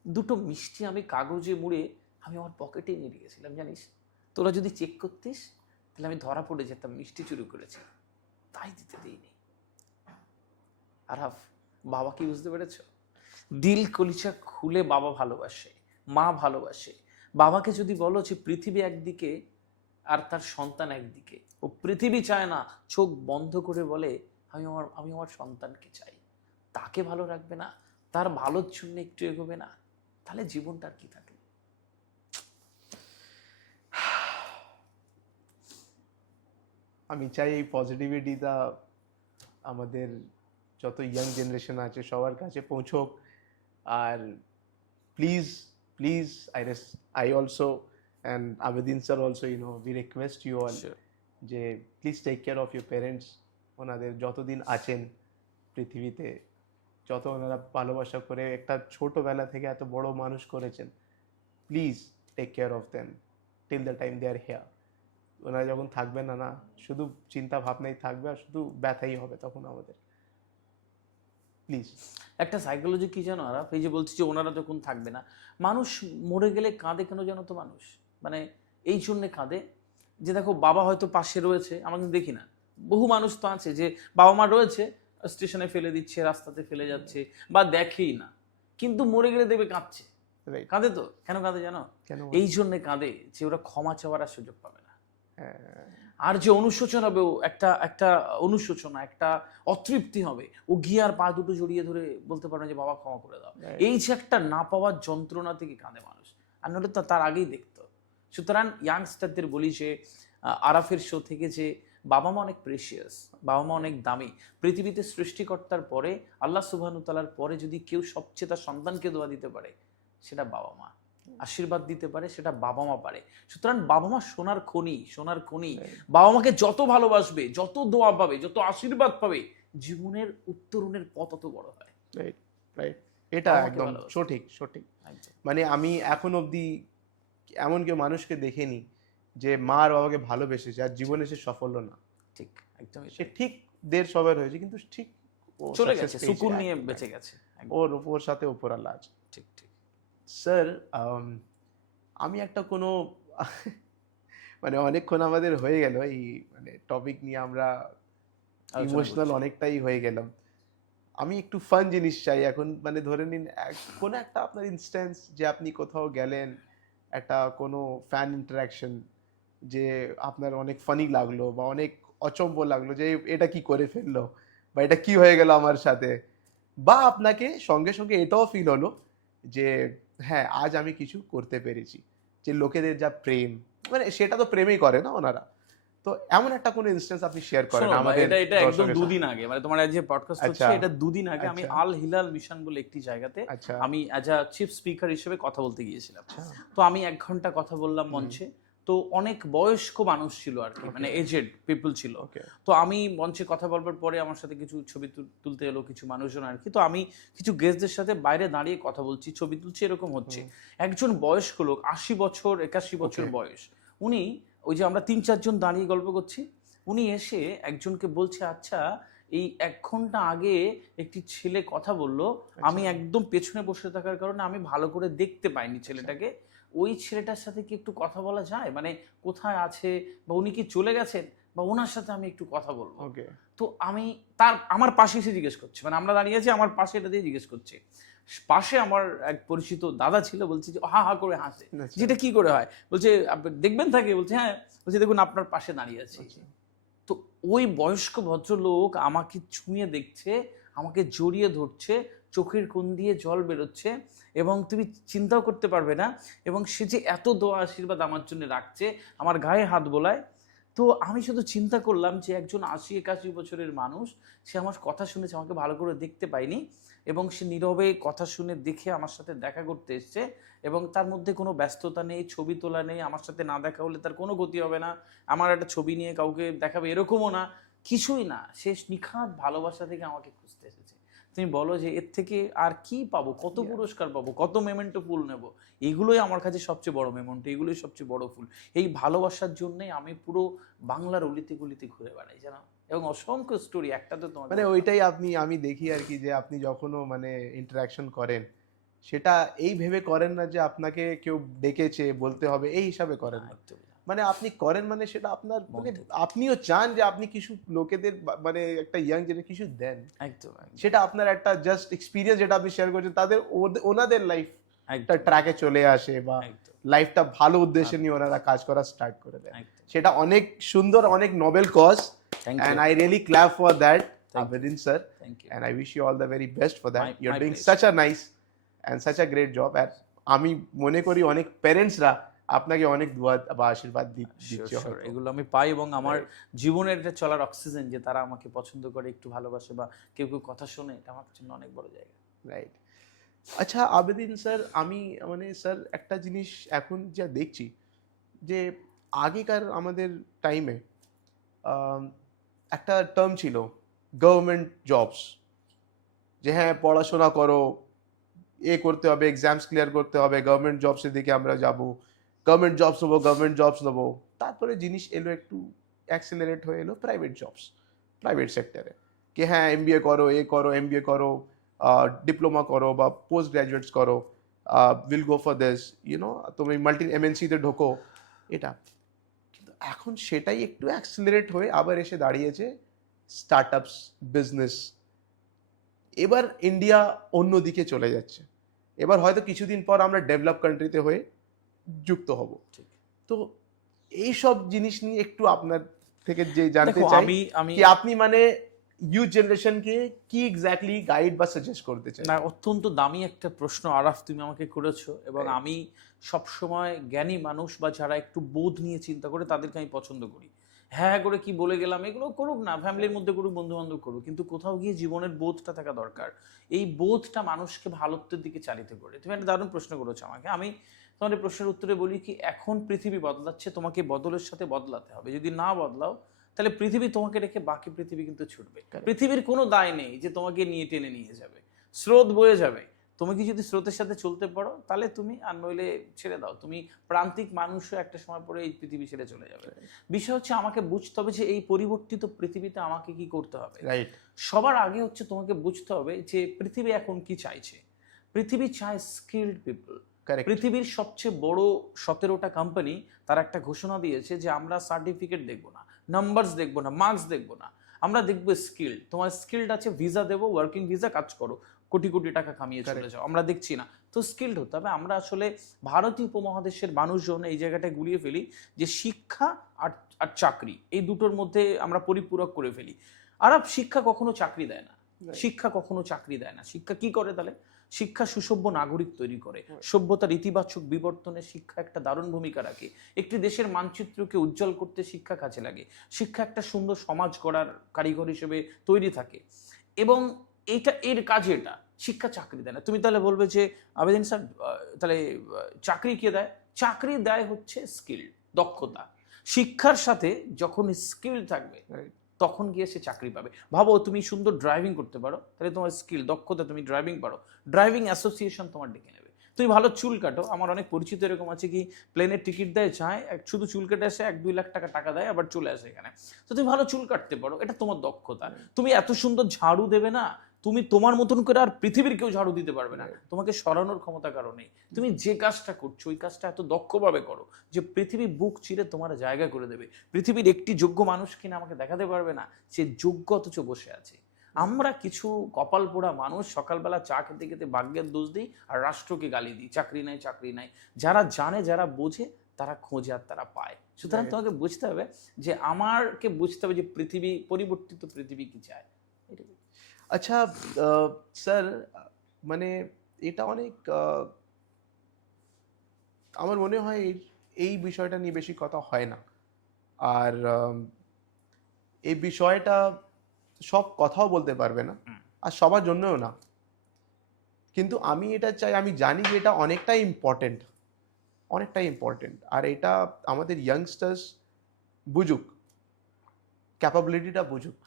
দুটো মিষ্টি আমি কাগজে মুড়ে আমি আমার পকেটে নিয়ে গেছিলাম। জানিস, তোরা যদি চেক করতিস তাহলে আমি ধরা পড়ে যেতাম মিষ্টি চুরি করেছি, তাই দিতে দিইনি। আরাফ, বাবা কি বুঝতে পেরেছ? দিল কলিজা খুলে বাবা ভালোবাসে, মা ভালোবাসে। বাবাকে যদি বলো যে পৃথিবী একদিকে আর তার সন্তান একদিকে, ও পৃথিবী চায় না, চোখ বন্ধ করে বলে আমি আমার সন্তানকে চাই, তাকে ভালো রাখবে না, তার ভালোর জন্য একটু এগোবে না, তাহলে জীবনটার কি থাকে? আমি চাই এই পজিটিভিটিটা আমাদের যত ইয়াং জেনারেশন আছে সবার কাছে পৌঁছোক। আর please please I also and Abedin sir also we request you all যে please take care of your parents. ওনাদের যতদিন আছেন পৃথিবীতে, যত ওনারা ভালোবাসা করে একটা ছোটোবেলা থেকে এত বড় মানুষ করেছেন, please take care of them till the time they are here. ওনারা যখন থাকবেন না, না শুধু চিন্তা ভাবনাই থাকবে আর শুধু ব্যথাই হবে তখন আমাদের। প্লিজ। একটা সাইকোলজি কি জানো আরাফ, এই যে বলছি যে ওনারা যখন থাকবে না, মানুষ মরে গেলে কাঁদে কেন জানো তো? মানুষ মানে এই জন্যে কাঁদে যে দেখো বাবা হয়তো পাশে রয়েছে, আমরা কিন্তু দেখি না। বহু মানুষ তো আছে যে বাবা মা রয়েছে, স্টেশনে ফেলে দিচ্ছে, রাস্তাতে ফেলে যাচ্ছে, বা দেখেই না, কিন্তু মরে গেলে দেখবে কাঁদছে। কাঁদে তো, কেন কাঁদে জানো? এই জন্যে কাঁদে যে ওরা ক্ষমা চাওয়ার আর সুযোগ পাবে না। আর যে অনুশোচনা হবে, একটা একটা অনুশোচনা, একটা অতৃপ্তি হবে, ও গিয়ে আর পা দুটো জড়িয়ে ধরে বলতে পারবে যে বাবা ক্ষমা করে দাও। এই যে একটা না পাওয়ার যন্ত্রণা থেকে কাঁদে মানুষ, আর নইলে তো তার আগেই দেখতো। সুতরাং ইয়াংস্টারদের বলি যে আরাফের শো থেকে যে বাবা মা অনেক প্রেশিয়াস, বাবা মা অনেক দামি। পৃথিবীতে সৃষ্টিকর্তার পরে, আল্লাহ সুবহানাহু ওয়া তাআলার পরে যদি কেউ সবচেয়ে তার সন্তানকে দোয়া দিতে পারে, সেটা বাবা মা। আশীর্বাদ দিতে পারে, সেটা বাবা মা পারে। সুতরাং বাবা মা সোনার খনি, সোনার খনি। বাবা মাকে যত ভালোবাসবে, যত দোয়া পাবে, যত আশীর্বাদ পাবে, জীবনের উত্তরণের পথ তত বড় হয়। রাইট রাইট, এটা একদম সঠিক সঠিক। মানে আমি এখন অবধি এমন কেউ মানুষকে দেখিনি যে মা আর বাবাকে ভালোবেসেছে আর জীবনে সে সফল না। ঠিক, একদম। সে ঠিক দেড় সবার হয়েছে, কিন্তু ঠিক চলে গেছে, সুকুন নিয়ে বেঁচে গেছে, ওর সাথে ওপর আল্লাহ আছে। ঠিক ঠিক। স্যার, আমি একটা কোনো মানে অনেকক্ষণ আমাদের হয়ে গেল এই মানে টপিক নিয়ে, আমরা ইমোশনাল অনেকটাই হয়ে গেলাম। আমি একটু ফান জিনিস চাই এখন। মানে ধরে নিন কোনো একটা আপনার ইনস্ট্যান্স যে আপনি কোথাও গেলেন, একটা কোনো ফ্যান ইন্টারাকশন যে আপনার অনেক ফানি লাগলো বা অনেক অচম্ব লাগলো যে এটা কি করে ফেললো বা এটা কি হয়ে গেল আমার সাথে, বা আপনাকে সঙ্গে সঙ্গে এটাও ফিল হলো যে হ্যাঁ আজ আমি কিছু করতে পেরেছি। যে লোকেদের যা প্রেম, মানে সেটা তো প্রেমেই করে না ওনারা, তো এমন একটা কোন ইনস্ট্যান্স আপনি শেয়ার করেন আমাদের। এটা একদম দুদিন আগে, মানে তোমার যে পডকাস্ট হচ্ছে এটা দুদিন আগে আমি আল হিলাল মিশন বলে একটি জায়গাতে আমি অ্যাজ আ চিফ স্পিকার হিসেবে কথা বলতে গিয়েছিলাম। তো আমি 1 ঘন্টা কথা বললাম মঞ্চে। তো অনেক বয়স্ক মানুষ ছিল আর কি, মানে এজেড পিপল ছিল। তো আমি মঞ্চে কথা বলবার পরে আমার সাথে কিছু ছবি তুলতে এলো কিছু মানুষজন আর কি। তো আমি কিছু গেস্টদের সাথে বাইরে দাঁড়িয়ে কথা বলছি, ছবি তুলছি, এরকম হচ্ছে। একজন বয়স্ক লোক, 80 বছর 81 বছর বয়স, উনি ওই যে আমরা 3-4 জন দাঁড়িয়ে গল্প করছি, উনি এসে একজনকে বলছে, আচ্ছা এই 1 ঘন্টা আগে একটি ছেলে কথা বলল, আমি একদম পেছনে বসে থাকার কারণে আমি ভালো করে দেখতে পাইনি ছেলেটাকে, ওই ছেলেটার সাথে কি একটু কথা বলা যায়, মানে কোথায় আছে বা উনি কি চলে গেছেন, বা ওনার সাথে আমি একটু কথা বলবো। তো আমি আমার পাশে এসে জিজ্ঞেস করছি, মানে আমরা দাঁড়িয়ে আছি, আমার পাশে এটা দিয়ে জিজ্ঞেস করছি। পাশে আমার এক পরিচিত দাদা ছিল, বলছে যে হা হা করে হাসে, যেটা কি করে হয়, বলছে দেখবেন থাকে, বলছে হ্যাঁ, বলছে দেখুন আপনার পাশে দাঁড়িয়ে আছি। তো ওই বয়স্ক ভদ্রলোক আমাকে ছুঁয়ে দেখছে, আমাকে জড়িয়ে ধরছে, চোখের কোণ দিয়ে জল বেরোচ্ছে, এবং তুমি চিন্তাও করতে পারবে না, এবং সে যে এত দোয়া আশীর্বাদ আমার জন্য রাখছে, আমার গায়ে হাত বোলায়। তো আমি শুধু চিন্তা করলাম যে একজন ৮০-৮১ বছরের মানুষ, সে আমার কথা শুনেছে, আমাকে ভালো করে দেখতে পায়নি এবং সে নীরবে কথা শুনে দেখে আমার সাথে দেখা করতে এসছে এবং তার মধ্যে কোনো ব্যস্ততা নেই, ছবি তোলা নেই, আমার সাথে না দেখা হলে তার কোনো গতি হবে না, আমার একটা ছবি নিয়ে কাউকে দেখাবে এরকমও না, কিছুই না। সে নিখাত ভালোবাসা থেকে আমাকে খুঁজতে এসেছে। তুমি বলো যে এর থেকে আর কি পাবো, কত পুরস্কার পাবো, কত মেমেন্টো ফুল নেব? এগুলোই আমার কাছে সবচেয়ে বড় মেমেন্টো, এগুলোই সবচেয়ে বড় ফুল। এই ভালোবাসার জন্যই আমি পুরো বাংলার অলিতে গলিতে ঘুরে বেড়াই জানো, এবং অসংখ্য স্টোরি, একটা তো তোমাকে মানে বললাম। ওইটাই আমি দেখি আর কি, যে আপনি যখনও মানে ইন্টারাকশন করেন সেটা এই ভেবে করেন না যে আপনাকে কেউ ডেকেছে বলতে হবে, এই হিসাবে করেন না, না। একদমই না, মানে আপনি করেন মানে সেটা আপনার মন মানে থেকে। আপনিও চান যে আপনি কিছু লোকেদের মানে একটা ইয়াং জেনারেশন কিছু দেন। একদম একদম সেটা আপনার একটা জাস্ট এক্সপিরিয়েন্স যেটা আপনি শেয়ার করছেন, তাদের ওনাদের লাইফটা একদম ট্র্যাকে চলে আসে বা একদম লাইফটা ভালো উদ্দেশ্যে নিয়ে ওনারা কাজ করা স্টার্ট করে দেয়। একদম। সেটা অনেক সুন্দর, অনেক noble cause, thank and you, I really clap for that, Thank you. Abedin sir, thank you. and I wish you all the very best for that. You're My doing pleasure. such a nice and such a great job, and আমি মনে করি অনেক প্যারেন্টসরা আপনাকে অনেক দোয়া বা আশীর্বাদ দিচ্ছে হয়তো। এগুলো আমি পাই এবং আমার জীবনের এটা চলার অক্সিজেন, যে তারা আমাকে পছন্দ করে, একটু ভালোবাসে বা কেউ কেউ কথা শোনে, এটা আমার জন্য অনেক বড় জায়গা। রাইট। আচ্ছা আবেদিন স্যার, আমি মানে স্যার একটা জিনিস এখন যা দেখছি, যে আগেকার আমাদের টাইমে একটা টার্ম ছিল গভর্নমেন্ট জবস, যে হ্যাঁ পড়াশোনা করো, এ করতে হবে, এক্সামস ক্লিয়ার করতে হবে, গভর্নমেন্ট জবসের দিকে আমরা যাব, গভর্নমেন্ট জবস নেবো। তারপরে জিনিস এলো একটু অ্যাক্সেলারেট হয়ে এলো প্রাইভেট জবস, প্রাইভেট সেক্টরে, কি হ্যাঁ এমবিএ করো, এ করো, এমবিএ করো, ডিপ্লোমা করো বা পোস্ট গ্রাজুয়েটস করো, will go for this, you know, তুমি মাল্টি এমএনসিতে ঢোকো, এটা। কিন্তু এখন সেটাই একটু অ্যাক্সেলারেট হয়ে আবার এসে দাঁড়িয়েছে স্টার্টআপস, বিজনেস। এবার ইন্ডিয়া অন্যদিকে চলে যাচ্ছে, এবার হয়তো কিছুদিন পর আমরা ডেভেলপ কান্ট্রিতে হয়ে যুক্ত হব। ঠিক। তো এইসব জিনিস নিয়ে একটু আপনার থেকে যে জানতে দেখো, চাই, আমি কি আপনি মানে ইউথ জেনারেশনকে কি এক্স্যাক্টলি গাইড বা সাজেস্ট করতে চাই? না, অত্যন্ত দামি একটা প্রশ্ন আরাফ তুমি আমাকে করেছো, এবং Right. আমি সবসময় জ্ঞানী মানুষ বা যারা একটু বোধ নিয়ে চিন্তা করে তাদেরকে আমি পছন্দ করি। হ্যাঁ হ্যাঁ করে কি বলে গেলাম, এগুলো করুক না, ফ্যামিলির মধ্যে করুক, বন্ধু বান্ধব করুক, কিন্তু কোথাও গিয়ে জীবনের বোধটা থাকা দরকার। এই বোধটা মানুষকে ভালোত্বের দিকে চালিত করে। তুমি একটা দারুণ প্রশ্ন করেছো আমাকে। আমি তোমার এই প্রশ্নের উত্তরে বলি কি, এখন পৃথিবী বদলাচ্ছে, তোমাকে বদলের সাথে বদলাতে হবে। যদি না বদলাও তাহলে পৃথিবী তোমাকে রেখে বাকি পৃথিবী কিন্তু ছুটবে। পৃথিবীর কোনো দায় নেই যে তোমাকে নিয়ে টেনে নিয়ে যাবে, স্রোত বয়ে যাবে। তুমি কি যদি স্রোতের সাথে চলতে পারো তাহলে তুমি, আর নইলে ছেড়ে দাও। তুমি প্রান্তিক মানুষও একটা সময় পরে এই পৃথিবী ছেড়ে চলে যাবে। বিষয় হচ্ছে আমাকে বুঝতে হবে যে এই পরিবর্তিত পৃথিবীতে আমাকে কি করতে হবে। রাইট। সবার আগে হচ্ছে তোমাকে বুঝতে হবে যে পৃথিবী এখন কি চাইছে। পৃথিবী চায় স্কিলড পিপল। কারেক্ট। পৃথিবীর সবচেয়ে বড় 17টা কোম্পানি তারা একটা ঘোষণা দিয়েছে যে আমরা সার্টিফিকেট দেখবো না, নাম্বারস দেখবো না, মার্কস দেখবো না, আমরা দেখবো স্কিল। তোমার স্কিলড আছে, ভিসা দেবো, ওয়ার্কিং ভিসা, কাজ করো, কোটি কোটি টাকা কামিয়ে চলে যাও, আমরা দেখছি না। তো স্কিলড হতে হবে। আমরা আসলে ভারতীয় উপমহাদেশের মানুষজন এই জায়গাটায় গুলিয়ে ফেলি যে শিক্ষা আর আর চাকরি, এই দুটোর মধ্যে আমরা পরিপূরক করে ফেলি। আর শিক্ষা কখনো চাকরি দেয় না, শিক্ষা কখনো চাকরি দেয় না। শিক্ষা কি করে তাহলে? শিক্ষা সুসভ্য নাগরিক তৈরি করে, সভ্যতার ইতিবাচক বিবর্তনে শিক্ষা একটা দারুণ ভূমিকা রাখে। একটি দেশের মানচিত্রকে উজ্জ্বল করতে শিক্ষা কাজে লাগে। শিক্ষা একটা সুন্দর সমাজ গড়ার কারিগর হিসেবে তৈরি থাকে, এবং এর কাজে এটা। শিক্ষা চাকরি দেয় না। তুমি তাহলে বলবে যে আবেদিন স্যার, তাহলে চাকরি কে দেয়? চাকরি দেয় হচ্ছে স্কিল, দক্ষতা। শিক্ষার সাথে যখন স্কিল থাকবে তখন গিয়ে সে চাকরি পাবে। ভাবো তুমি সুন্দর ড্রাইভিং করতে পারো, তাহলে তোমার স্কিল, দক্ষতা, তুমি ড্রাইভিং পারো, ড্রাইভিং অ্যাসোসিয়েশন তোমার ডেকে নেবে। তুমি ভালো চুল কাটো, আমার অনেক পরিচিত এরকম আছে কি প্লেনের টিকিট দেয়, চায় শুধু চুল কেটে আসে, 1-2 লাখ টাকা টাকা দেয়, আবার চলে আসে এখানে। তো তুমি ভালো চুল কাটতে পারো, এটা তোমার দক্ষতা। তুমি এত সুন্দর ঝাড়ু দেবে না, তুমি তোমার মতন করে আর পৃথিবীর কেউ ঝাড়ু দিতে পারবে না, তোমাকে সরানোর ক্ষমতা কারো নেই। তুমি যে কাজটা করছো ওই কাজটা এত দক্ষভাবে করো যে পৃথিবী বুক চিরে তোমার জায়গা করে দেবে। পৃথিবীর একটি যোগ্য মানুষ কিনা আমাকে দেখাতে পারবে না সে যোগ্য অথচ বসে আছে। আমরা কিছু কপাল পোড়া মানুষ সকালবেলা চা খেতে খেতে ভাগ্যের দোষ দিই আর রাষ্ট্রকে গালি দিই, চাকরি নাই চাকরি নাই। যারা জানে, যারা বোঝে, তারা খোঁজে আর তারা পায়। সুতরাং তোমাকে বুঝতে হবে যে আমারকে বুঝতে হবে যে পৃথিবী, পরিবর্তিত পৃথিবী কি চায়। আচ্ছা স্যার, মানে এটা অনেক আমার মনে হয় এই বিষয়টা নিয়ে বেশি কথা হয় না, আর এই বিষয়টা সব কথাও বলতে পারবে না, আর সবার জন্যও না, কিন্তু আমি এটা চাই, আমি জানি যে এটা অনেকটাই ইম্পর্টেন্ট, আর এটা আমাদের ইয়াংস্টার্স বুঝুক, ক্যাপাবিলিটিটা বুঝুক।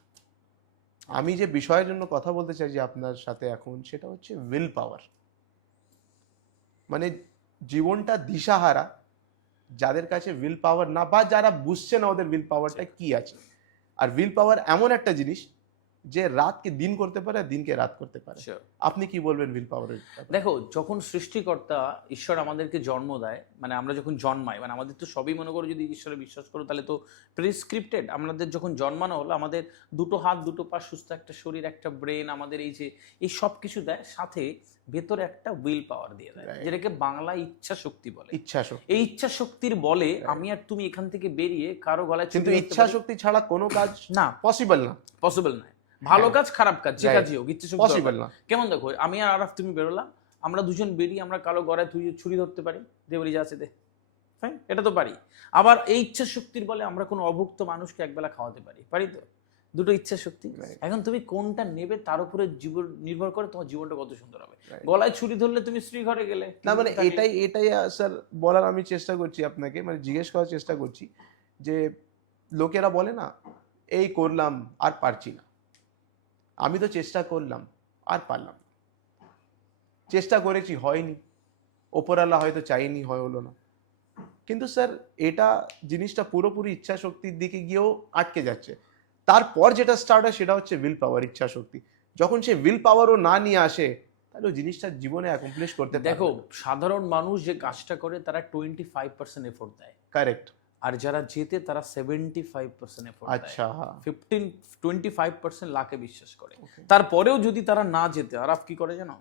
আমি যে বিষয়ের জন্য কথা বলতে চাই যে আপনার সাথে এখন, সেটা হচ্ছে উইল পাওয়ার। মানে জীবনটা দিশাহারা, যাদের কাছে উইল পাওয়ার না, বা যারা বুঝছে না ওদের উইল পাওয়ারটা কি আছে। আর উইল পাওয়ার এমন একটা জিনিস যে রাতকে দিন করতে পারে, দিনকে রাত করতে পারে। Sure. আপনি কি বলবেন উইল পাওয়ারের? দেখো, যখন সৃষ্টিকর্তা ঈশ্বর আমাদেরকে জন্ম দেয়, মানে আমরা যখন জন্মাই, মানে আমাদের তো সবই মনে করো, যদি ঈশ্বরে বিশ্বাস করো তাহলে তো প্রিস্ক্রিপ্টেড। আমাদের যখন জন্মানো হলো, আমাদের দুটো হাত, দুটো পা, সুস্থ একটা শরীর, একটা ব্রেন, আমাদের এই সব কিছু দেয়, সাথে ভেতরে একটা উইল পাওয়ার দিয়ে দেয়, Right. যেটাকে বাংলা ইচ্ছা শক্তি বলে। ইচ্ছা শক্তি। এই ইচ্ছা শক্তির বলে আমি আর তুমি এখান থেকে বেরিয়ে কারো গলায় কিন্তু চুরি করতে ইচ্ছা পারি? শক্তি ছাড়া কোনো কাজ না, পসিবল না। পসিবল নয়। ভালো হ্যাঁ। কাজ, খারাপ কাজ, যে Right. কাজই হোক, ইচ্ছা শক্তি পসিবল দরকার। না। কেমন দেখো, আমি আর আরাফ তুমি বেরোলাম, আমরা দুজন বেরিয়ে আমরা কালো গড়ায় ছুরি ধরতে পারি, দে বলি যা আছে দে, ফাইন, এটা তো পারি। আবার এই ইচ্ছা শক্তির বলে আমরা কোনো অভুক্ত মানুষকে একবেলা খাওয়াতে পারি, পারি তো? দুটো ইচ্ছা শক্তি। Right. এখন তুমি কোনটা নেবে তার উপরে জীবন নির্ভর করে তোমার জীবনটা কত সুন্দর হবে। Right. গলায় ছুরি ধরলে তুমি স্ত্রী ঘরে গেলে, না, মানে এটাই স্যার বলার আমি চেষ্টা করছি আপনাকে, মানে জিজ্ঞেস করার চেষ্টা করছি যে লোকেরা বলে না, এই করলাম আর পারছি না, আমি তো চেষ্টা করলাম আর পারলাম না, চেষ্টা করেছি হয়নি, ওপরওয়ালা হয়তো চাইনি, হলো না। কিন্তু স্যার এটা জিনিসটা পুরোপুরি ইচ্ছা শক্তির দিকে গিয়েও আটকে যাচ্ছে। তারপর যেটা স্টার্ট হয় সেটা হচ্ছে উইল পাওয়ার, ইচ্ছা শক্তি। যখন সে উইল পাওয়ারও না নিয়ে আসে, তাহলে ওই জিনিসটা জীবনে অ্যাকমপ্লিশ করতে পারবে দেখো, না। সাধারণ মানুষ যে কাজটা করে তারা 25% এফোর্ট দেয়, কারেক্ট। আর যারা জেতে তারা 75% এফোর্ট দেয়। আচ্ছা, হ্যাঁ। 25% লাকে বিশ্বাস করে। Okay. তারপরেও যদি তারা না যেতে, আরাফ কি করে জানো?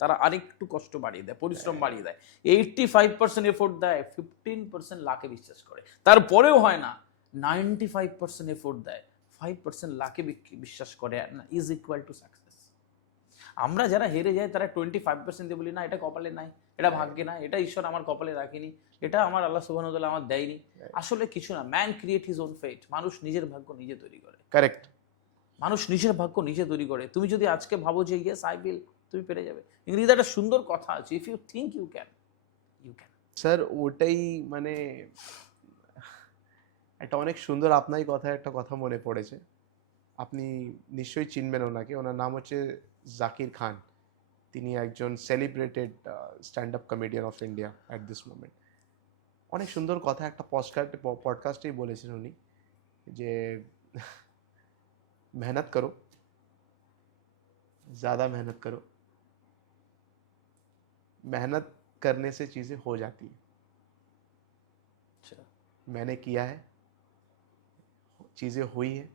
তারা আরেকটু কষ্ট বাড়িয়ে দেয়, পরিশ্রম বাড়িয়ে দেয়। 85% এফোর্ট দেয়, 15% লাকে বিশ্বাস করে। তারপরেও হয় না, 95% এফোর্ট দেয়, 5% লাকে বিশ্বাস করে, ইজ ইকুয়াল টু সাকসেস। আমরা যারা হেরে যাই তারা 25% দিয়ে বলি না, এটা কপালে নাই, এটা ভাগ্যে নাই, এটা ঈশ্বর আমার কপালে রাখেনি, এটা আমার আল্লাহ সুবহানাহু ওয়া তাআলা আমার দেয়নি। আসলে কিছু না, man create his own fate. মানুষ নিজের ভাগ্য নিজে তৈরি করে। কারেক্ট। মানুষ নিজের ভাগ্য নিজে তৈরি করে। তুমি যদি আজকে ভাবো যে ইয়েস আই উইল, তুমি পেরে যাবে। ইংরেজিতে একটা সুন্দর কথা আছে, if you think you can, you can. Sir ওটাই, মানে একটা অনেক সুন্দর আপনার কথা, একটা কথা মনে পড়েছে। আপনি নিশ্চয়ই চিনবেন ওনাকে, ওনার নাম হচ্ছে জাকির খান। তিনি একজন celebrated stand up comedian of India at this moment. অনেক সুন্দর কথা একটা পডকাস্টেই বলেছেন উনি, যে मेहनत करो, ज़्यादा मेहनत करो, मेहनत करने से चीज़ें हो जाती है। मैंने किया है, चीज़ें हुई है,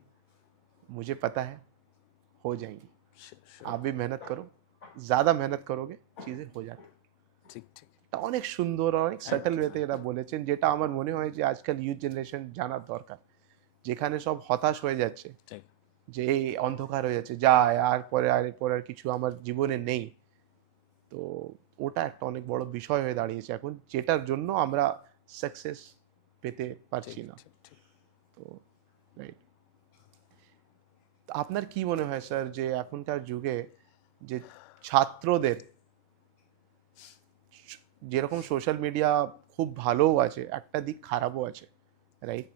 मुझे पता है हो जाएंगी। आप भी मेहनत करो, ज़्यादा मेहनत करोगे चीज़ें हो जाती है। ঠিক ঠিক। এটা অনেক সুন্দর, অনেক সাটল ওয়েতে এটা বলেছেন, যেটা আমার মনে হয় যে আজকাল ইউথ জেনারেশন জানার দরকার। যেখানে সব হতাশ হয়ে যাচ্ছে, ঠিক। যে এই অন্ধকার হয়ে যাচ্ছে, যা আর পরে আর কিছু আমার জীবনে নেই, তো ওটা একটা অনেক বড় বিষয় হয়ে দাঁড়িয়েছে এখন, যেটার জন্য আমরা সাকসেস পেতে পারছি না। তো রাইট। আপনার কি মনে হয় স্যার, যে এখনকার যুগে যে ছাত্রদের, যেরকম সোশ্যাল মিডিয়া খুব ভালোও আছে, একটা দিক খারাপও আছে, রাইট?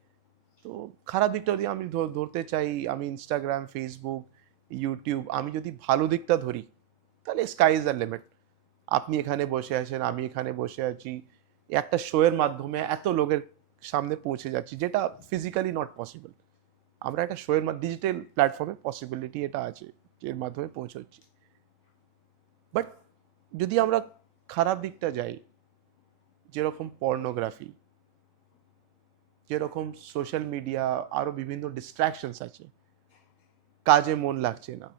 তো খারাপ দিকটা যদি আমি ধরতে চাই, আমি ইনস্টাগ্রাম, ফেসবুক, ইউটিউব, আমি যদি ভালো দিকটা ধরি, তাহলে স্কাই ইজ দ্য লিমিট। আপনি এখানে বসে আছেন, আমি এখানে বসে আছি, একটা শোয়ের মাধ্যমে এত লোকের সামনে পৌঁছে যাচ্ছি, যেটা ফিজিক্যালি নট পসিবল। আমরা একটা শোয়ের ডিজিটাল প্ল্যাটফর্মে পসিবিলিটি এটা আছে, এর মাধ্যমে পৌঁছচ্ছি। বাট যদি আমরা খারাপ দিকটা যাই, যেরকম পর্নোগ্রাফি, যেরকম সোশ্যাল মিডিয়া, আরও বিভিন্ন ডিস্ট্র্যাকশনস আছে, কাজে মন লাগছে না,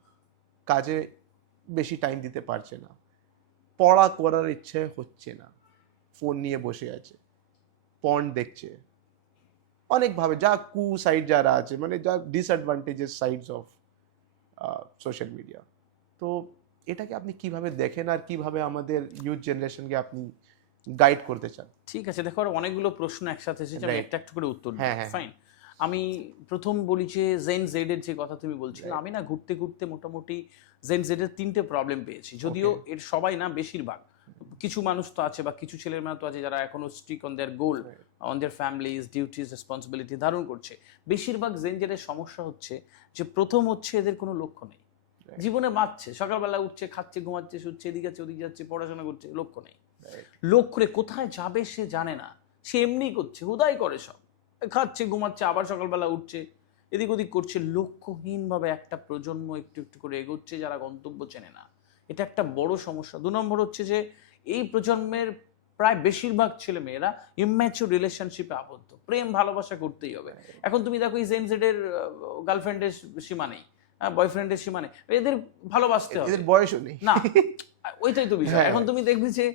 কাজে বেশি টাইম দিতে পারছে না, পড়া করার ইচ্ছে হচ্ছে না, ফোন নিয়ে বসে আছে, পর্ন দেখছে, অনেকভাবে যা সাইড যারা আছে, মানে যা disadvantages sides of social media. তো এটাকে আপনি কিভাবে দেখেন, আর কিভাবে আমাদের ইউথ জেনারেশনকে আপনি গাইড করতে চান? ঠিক আছে, দেখো আর অনেকগুলো প্রশ্ন একসাথে এসেছে, আমি Right. একটা একটা করে উত্তর দিই। হ্যাঁ, হ্যাঁ। ফাইন। আমি প্রথম বলি যে জেন জেড এর যে কথা তুমি বলছিলে, আমি না ঘুরতে ঘুরতে মোটামুটি জেন জেড এর 3টে প্রবলেম পেয়েছি, যদিও এর সবাই না, বেশিরভাগ। কিছু মানুষ তো আছে বা কিছু ছেলের মেয়ে তো আছে যারা এখনো strict on their goal, on their families, duties, responsibility ধারণ করছে। বেশিরভাগ জেন জেডের সমস্যা হচ্ছে যে প্রথম হচ্ছে এদের কোনো লক্ষ্য নেই, জীবনে বাঁচছে, সকালবেলা উঠছে, খাচ্ছে, ঘুমাচ্ছে, শুচ্ছে, এদিকে যাচ্ছে, ওদিকে যাচ্ছে, পড়াশোনা করছে, লক্ষ্য নেই। লক্ষ্যে কোথায় যাবে সে জানে না, সে এমনি করছে, হুদাই করে সব, খাচ্ছে, ঘুমাচ্ছে, আবার সকালবেলা উঠছে, এদিক ওদিক করছে, লক্ষ্যহীন ভাবে একটা প্রজন্ম একটু একটু করে এগোচ্ছে যারা গন্তব্য চেনে না। এটা একটা বড় সমস্যা। 2 নম্বর হচ্ছে যে এই প্রজন্মের প্রায় বেশিরভাগ ছেলে মেয়েরা ইম্যাচিউর রিলেশনশিপে আবদ্ধ, প্রেম ভালোবাসা করতেই হবে। এখন তুমি দেখো এই জেন জেড এর গার্লফ্রেন্ডের সীমা নেই, বয়ফ্রেন্ডের সীমা নেই, এদের ভালোবাসতে হবে, এদের বয়সও নেই না ওইটাই তো বিষয়। এখন তুমি দেখবে যে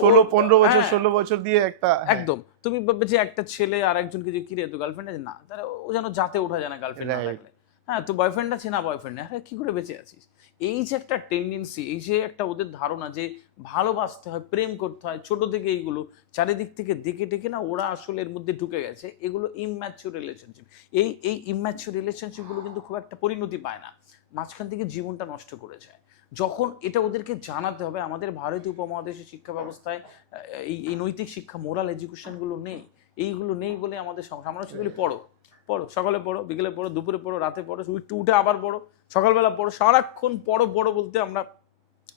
16-15 বছর, 16 বছর দিয়ে একটা একদম, তুমি ভাববে যে একটা ছেলে আর একজনকে যে কিরে তো গার্লফ্রেন্ড আছে, না তারা ও যেন জাতে ওঠা যায় না গার্লফ্রেন্ড না থাকলে। হ্যাঁ, তো বয়ফ্রেন্ড আছে না, বয়ফ্রেন্ড নেই, আরে কি করে বেঁচে আছিস? এই যে একটা টেন্ডেন্সি, এই যে একটা ওদের ধারণা যে ভালোবাসতে হয়, প্রেম করতে হয়, ছোট থেকে এইগুলো চারিদিক থেকে দেখে টেকে না ওরা আসলে এর মধ্যে ঢুকে গেছে। এগুলো ইম্যাচিউর রিলেশনশিপ। এই ইম্যাচিউর রিলেশনশিপ গুলো কিন্তু খুব একটা পরিণতি পায় না, মাঝখান থেকে জীবনটা নষ্ট করে যায়। যখন এটা ওদেরকে জানাতে হবে, আমাদের ভারতীয় উপমহাদেশের শিক্ষা ব্যবস্থায় এই নৈতিক শিক্ষা, মোরাল এডুকেশন গুলো নেই। এইগুলো নেই বলে আমাদের সমস্যা। আমরা শুধু পড়ো পড়ো, সকালে পড়ো, বিকেলে পড়ো, দুপুরে পড়ো, রাতে পড়ো, একটু উঠে আবার পড়ো, সকালবেলা পড়ো, সারাক্ষণ পড়ো পড়ো বলতে আমরা,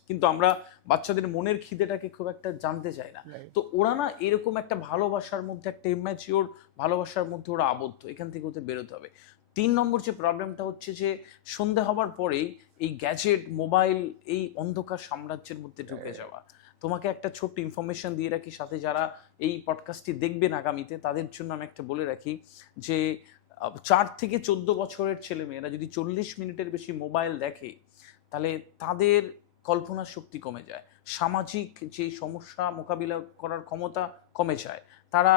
কিন্তু আমরা বাচ্চাদের মনের খিদেটাকে খুব একটা জানতে চাই না। তো ওরা না এরকম একটা ভালোবাসার মধ্যে, একটা ইম্যাচিওর ভালোবাসার মধ্যে ওরা আবদ্ধ, এখান থেকে ওদের বেরোতে হবে। 3 নম্বর যে প্রবলেমটা হচ্ছে যে সন্ধে হওয়ার পরেই এই গ্যাজেট, মোবাইল, এই অন্ধকার সাম্রাজ্যের মধ্যে ঢুকে যাওয়া। তোমাকে একটা ছোট্ট ইনফরমেশন দিয়ে রাখি, সাথে যারা এই পডকাস্টটি দেখবেন আগামীতে তাদের জন্য আমি একটা বলে রাখি যে 4 থেকে 14 বছরের ছেলে মেয়েরা যদি 40 মিনিটের বেশি মোবাইল দেখে তাহলে তাদের কল্পনা শক্তি কমে যায়, সামাজিক যে সমস্যা মোকাবিলা করার ক্ষমতা কমে যায়, তারা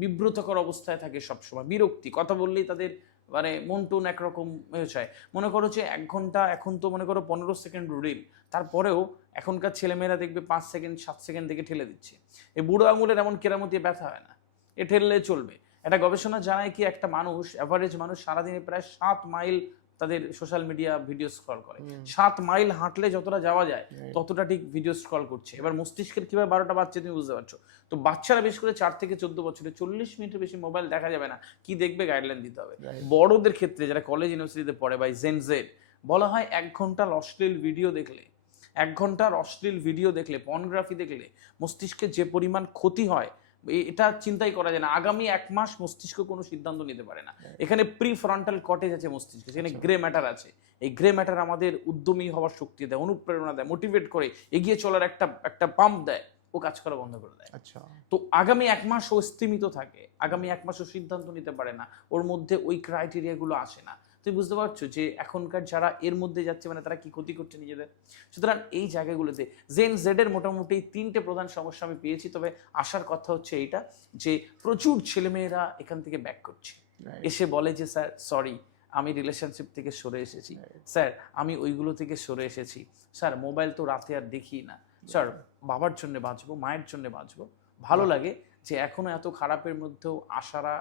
বিব্রতকর অবস্থায় থাকে সবসময়, বিরক্তি, কথা বললেই তাদের মানে মন টন একরকম হয়ে যায়। মনে করো যে 1 ঘন্টা, এখন তো মনে করো 15 সেকেন্ড রিল, তারপরেও এখনকার ছেলেমেয়েরা দেখবে 5 সেকেন্ড 7 সেকেন্ড থেকে ঠেলে দিচ্ছে। এই বুড়ো আঙুলের এমন কেরামতি ব্যথা হয় না, এ ঠেললে চলবে। একটা গবেষণা জানায় কি একটা মানুষ, অ্যাভারেজ মানুষ সারাদিনে প্রায় 7 মাইল তাদের সোশ্যাল মিডিয়া ভিডিও স্ক্রল করে। 7 মাইল হাঁটলে যতটা যাওয়া যায় ততটা ঠিক ভিডিও স্ক্রল করছে। এবার মস্তিষ্কের কিভাবে 12টা বাচ্চা তুমি বুঝতে পারছো। তো বাচ্চারা বিশেষ করে 4 থেকে 14 বছরে 40 মিনিটের বেশি মোবাইল দেখা যাবে না, কি দেখবে গাইডলাইন দিতে হবে। বড়দের ক্ষেত্রে যারা কলেজ ইউনিভার্সিটিতে পড়ে বা জেন জেড, বলা হয় 1 ঘন্টার অশ্লীল ভিডিও দেখলে, 1 ঘন্টার অশ্লীল ভিডিও দেখলে, পর্নোগ্রাফি দেখলে মস্তিষ্কের যে পরিমাণ ক্ষতি হয় এটা চিন্তাই করা যায় না। আগামী 1 মাস মস্তিষ্ক কোনো সিদ্ধান্ত নিতে পারে না। এখানে প্রি ফ্রন্টাল কর্টেজ আছে মস্তিষ্কে, সেখানে গ্রে ম্যাটার আছে। এই গ্রে ম্যাটার আমাদের উদ্যমী হওয়ার শক্তি দেয়, অনুপ্রেরণা দেয়, মোটিভেট করে, এগিয়ে চলার একটা পাম্প দেয়, ও কাজ করা বন্ধ করে দেয়। আচ্ছা, তো আগামী 1 মাস ও স্থিমিত থাকে, আগামী 1 মাস ও সিদ্ধান্ত নিতে পারে না, ওর মধ্যে ওই ক্রাইটেরিয়া গুলো আসে না। তুমি বুঝতে পারছো যে এখনকার যারা এর মধ্যে যাচ্ছে মানে তারা কি ক্ষতি করছে নিজেদের। সুতরাং এই জায়গাগুলোতে জেন জেড এর মোটামুটি 3টে প্রধান সমস্যা আমি পেয়েছি। তবে আসার কথা হচ্ছে এইটা যে প্রচুর ছেলেমেয়েরা এখান থেকে ব্যাক করছে, এসে বলে যে স্যার সরি, আমি রিলেশনশিপ থেকে সরে এসেছি, স্যার আমি ওইগুলো থেকে সরে এসেছি, স্যার মোবাইল তো রাতে আর দেখি না, স্যার বাবার জন্য বাঁচবো, মায়ের জন্য বাঁচবো। ভালো লাগে যে এখনো এত খারাপের মধ্যেও আশারা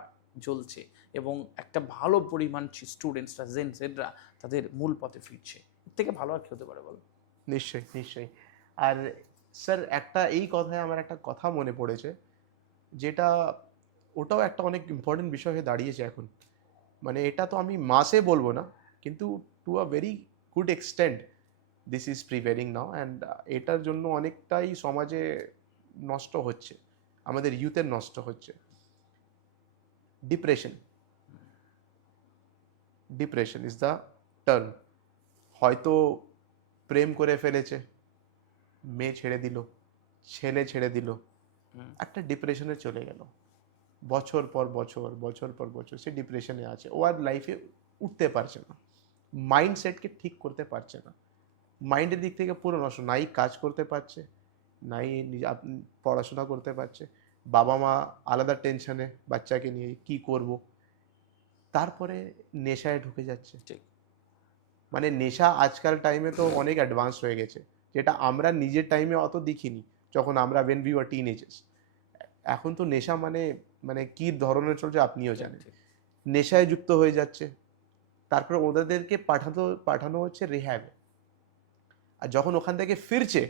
জ্বলছে এবং একটা ভালো পরিমাণ স্টুডেন্টসরা, জেন জেডরা তাদের মূল পথে ফিরছে। এর থেকে ভালো আর কি হতে পারে বলো? নিশ্চয়ই নিশ্চয়ই। আর স্যার একটা এই কথায় আমার একটা কথা মনে পড়েছে, যেটা ওটাও একটা অনেক ইম্পর্টেন্ট বিষয় হয়ে দাঁড়িয়েছে এখন। মানে এটা তো আমি মাসে বলবো না, কিন্তু to a very good extent this is prevailing now, and এটার জন্য অনেকটাই সমাজে নষ্ট হচ্ছে, আমাদের ইউথের নষ্ট হচ্ছে। Depression, depression is the term. হয়তো প্রেম করে ফেলেছে, মেয়ে ছেড়ে দিল, ছেলে ছেড়ে দিল, একটা ডিপ্রেশনে চলে গেল, বছর পর বছর, বছর পর বছর সে ডিপ্রেশনে আছে, ও আর লাইফে উঠতে পারছে না, মাইন্ডসেটকে ঠিক করতে পারছে না, মাইন্ডের দিক থেকে পুরো নষ্ট, নাই কাজ করতে পারছে, নাই পড়াশোনা করতে পারছে, বাবা মা আলাদা টেনশনে বাচ্চাকে নিয়ে কি করব, তারপরে নেশায় ঢুকে যাচ্ছে। ঠিক, মানে নেশা আজকাল টাইমে তো অনেক অ্যাডভান্স হয়ে গেছে, যেটা আমরা নিজের টাইমে অত দেখিনি যখন আমরা when we were teenagers। এখন তো নেশা মানে মানে কি ধরনের চলছে আপনিও জানেন। নেশায় যুক্ত হয়ে যাচ্ছে, তারপর ওদেরকে পাঠানো হচ্ছে রিহ্যাবে। আর যখন ওখান থেকে ফিরছে,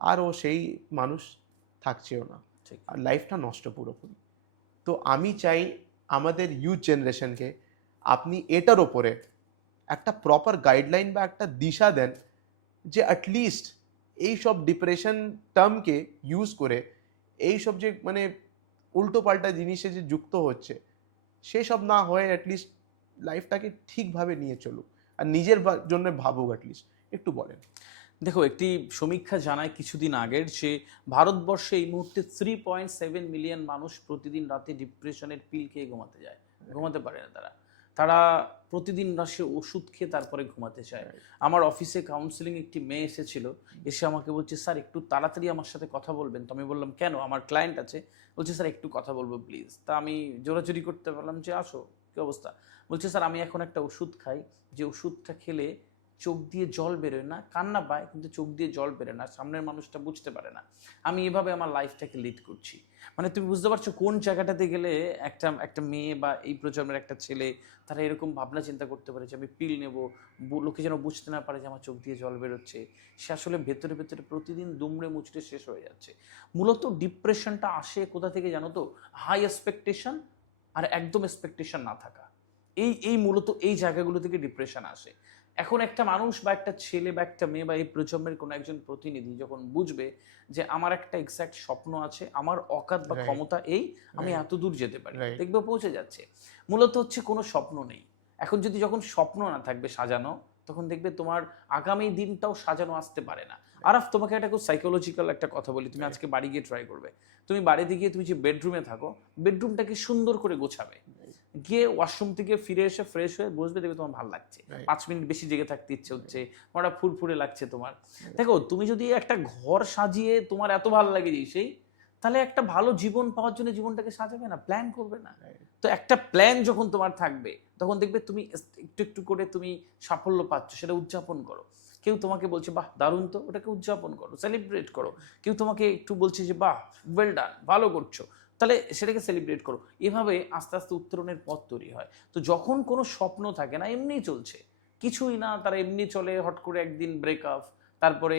আর ও সেই মানুষ থাকছেও না, ঠিক। আর লাইফটা নষ্ট পুরোপুরি। তো আমি চাই আমাদের ইউথ জেনারেশনকে আপনি এটার ওপরে একটা প্রপার গাইডলাইন বা একটা দিশা দেন, যে অ্যাটলিস্ট এই সব ডিপ্রেশন টার্মকে ইউজ করে এই সব যে মানে উল্টো পাল্টা জিনিসে যে যুক্ত হচ্ছে, সেসব না হয়ে অ্যাটলিস্ট লাইফটাকে ঠিকভাবে নিয়ে চলুক, আর নিজের জন্য ভাবুক অ্যাটলিস্ট। একটু বলেন। দেখো, একটি সমীক্ষা জানায় কিছুদিন আগের যে ভারতবর্ষে এই মুহূর্তে 3.7 মিলিয়ন মানুষ প্রতিদিন রাতে ডিপ্রেশনের পিল খেয়ে ঘুমাতে যায়, ঘুমাতে পারে না তারা। তারা প্রতিদিন রাতে ওষুধ খেয়ে তারপরে ঘুমাতে চায়। আমার অফিসে কাউন্সিলিং একটি মেয়ে এসেছিল, এসে আমাকে বলছে, স্যার একটু তাড়াতাড়ি আমার সাথে কথা বলবেন। তো আমি বললাম, কেন? আমার ক্লায়েন্ট আছে। বলছে, স্যার একটু কথা বলবো প্লিজ। তা আমি জোরাজুরি করতে পারলাম যে আসো, কি অবস্থা? বলছে, স্যার আমি এখন একটা ওষুধ খাই, যে ওষুধটা খেলে চোখ দিয়ে জল বেরোয় না, কান্না পায় কিন্তু চোখ দিয়ে জল বেরোয় না, সামনের মানুষটা বুঝতে পারে না। আমি এভাবে আমার লাইফটাকে লিড করছি। মানে তুমি বুঝতে পারছো কোন জায়গাটাতে গেলে একটা একটা মেয়ে বা এই প্রজন্মের একটা ছেলে তারা এরকম ভাবনা চিন্তা করতে পারে যে আমি পিল নেব, লোকে যেন বুঝতে না পারে যে আমার চোখ দিয়ে জল বেরোচ্ছে। সে আসলে ভেতরে ভেতরে প্রতিদিন দুমড়ে মুচড়ে শেষ হয়ে যাচ্ছে। মূলত ডিপ্রেশনটা আসে কোথা থেকে জানো তো? হাই এক্সপেকটেশন আর একদম এক্সপেকটেশন না থাকা। এই মূলত এই জায়গাগুলো থেকে ডিপ্রেশন আসে। এখন একটা মানুষ বা একটা ছেলে বা একটা মেয়ে বা এই প্রজন্মের কোনো একজন প্রতিনিধি যখন বুঝবে যে আমার একটা এক্সাক্ট স্বপ্ন আছে, আমার অকাত বা Right. ক্ষমতা এই, আমি Right. এত দূর যেতে পারি, Right. দেখবে পৌঁছে যাচ্ছে। মূলত হচ্ছে কোনো স্বপ্ন নেই। এখন যখন স্বপ্ন না থাকবে সাজানো, তখন দেখবে তোমার আগামী দিনটাও সাজানো আসতে পারে না। আরাফ, তোমাকে একটা খুব সাইকোলজিক্যাল একটা কথা বলি, তুমি আজকে বাড়ি গিয়ে ট্রাই করবে। তুমি বাড়িতে গিয়ে তুমি যে বেডরুমে থাকো, বেডরুমটাকে সুন্দর করে গোছাবে, গিয়ে ওয়াশরুম থেকে ফিরে এসে ফ্রেশ হয়ে বসবে, দেখবে তোমার ভালো লাগছে, 5 মিনিট বেশি জেগে থাকতে ইচ্ছে হচ্ছে, ওটা ফুরফুরে লাগছে তোমার। দেখো, তুমি যদি একটা ঘর সাজিয়ে তোমার এত ভালো লাগে সেই, তাহলে একটা ভালো জীবন পাওয়ার জন্য জীবনটাকে সাজাবে না, প্ল্যান করবে না? তো একটা প্ল্যান যখন তোমার থাকবে, তখন দেখবে তুমি একটু একটু করে তুমি সাফল্য পাচ্ছ, সেটা উদযাপন করো। কেউ তোমাকে বলছে বাহ দারুণ, তো ওটাকে উদযাপন করো, সেলিব্রেট করো। কেউ তোমাকে একটু বলছে যে বাহ ওয়েল ডান, ভালো করছো, তাহলে সেটাকে সেলিব্রেট করো। এভাবে আস্তে আস্তে উত্তরণের পথ তৈরি হয়। তো যখন কোনো স্বপ্ন থাকে না, এমনি চলছে, কিছুই না, তারা এমনি চলে, হট করে একদিন ব্রেকআপ, তারপরে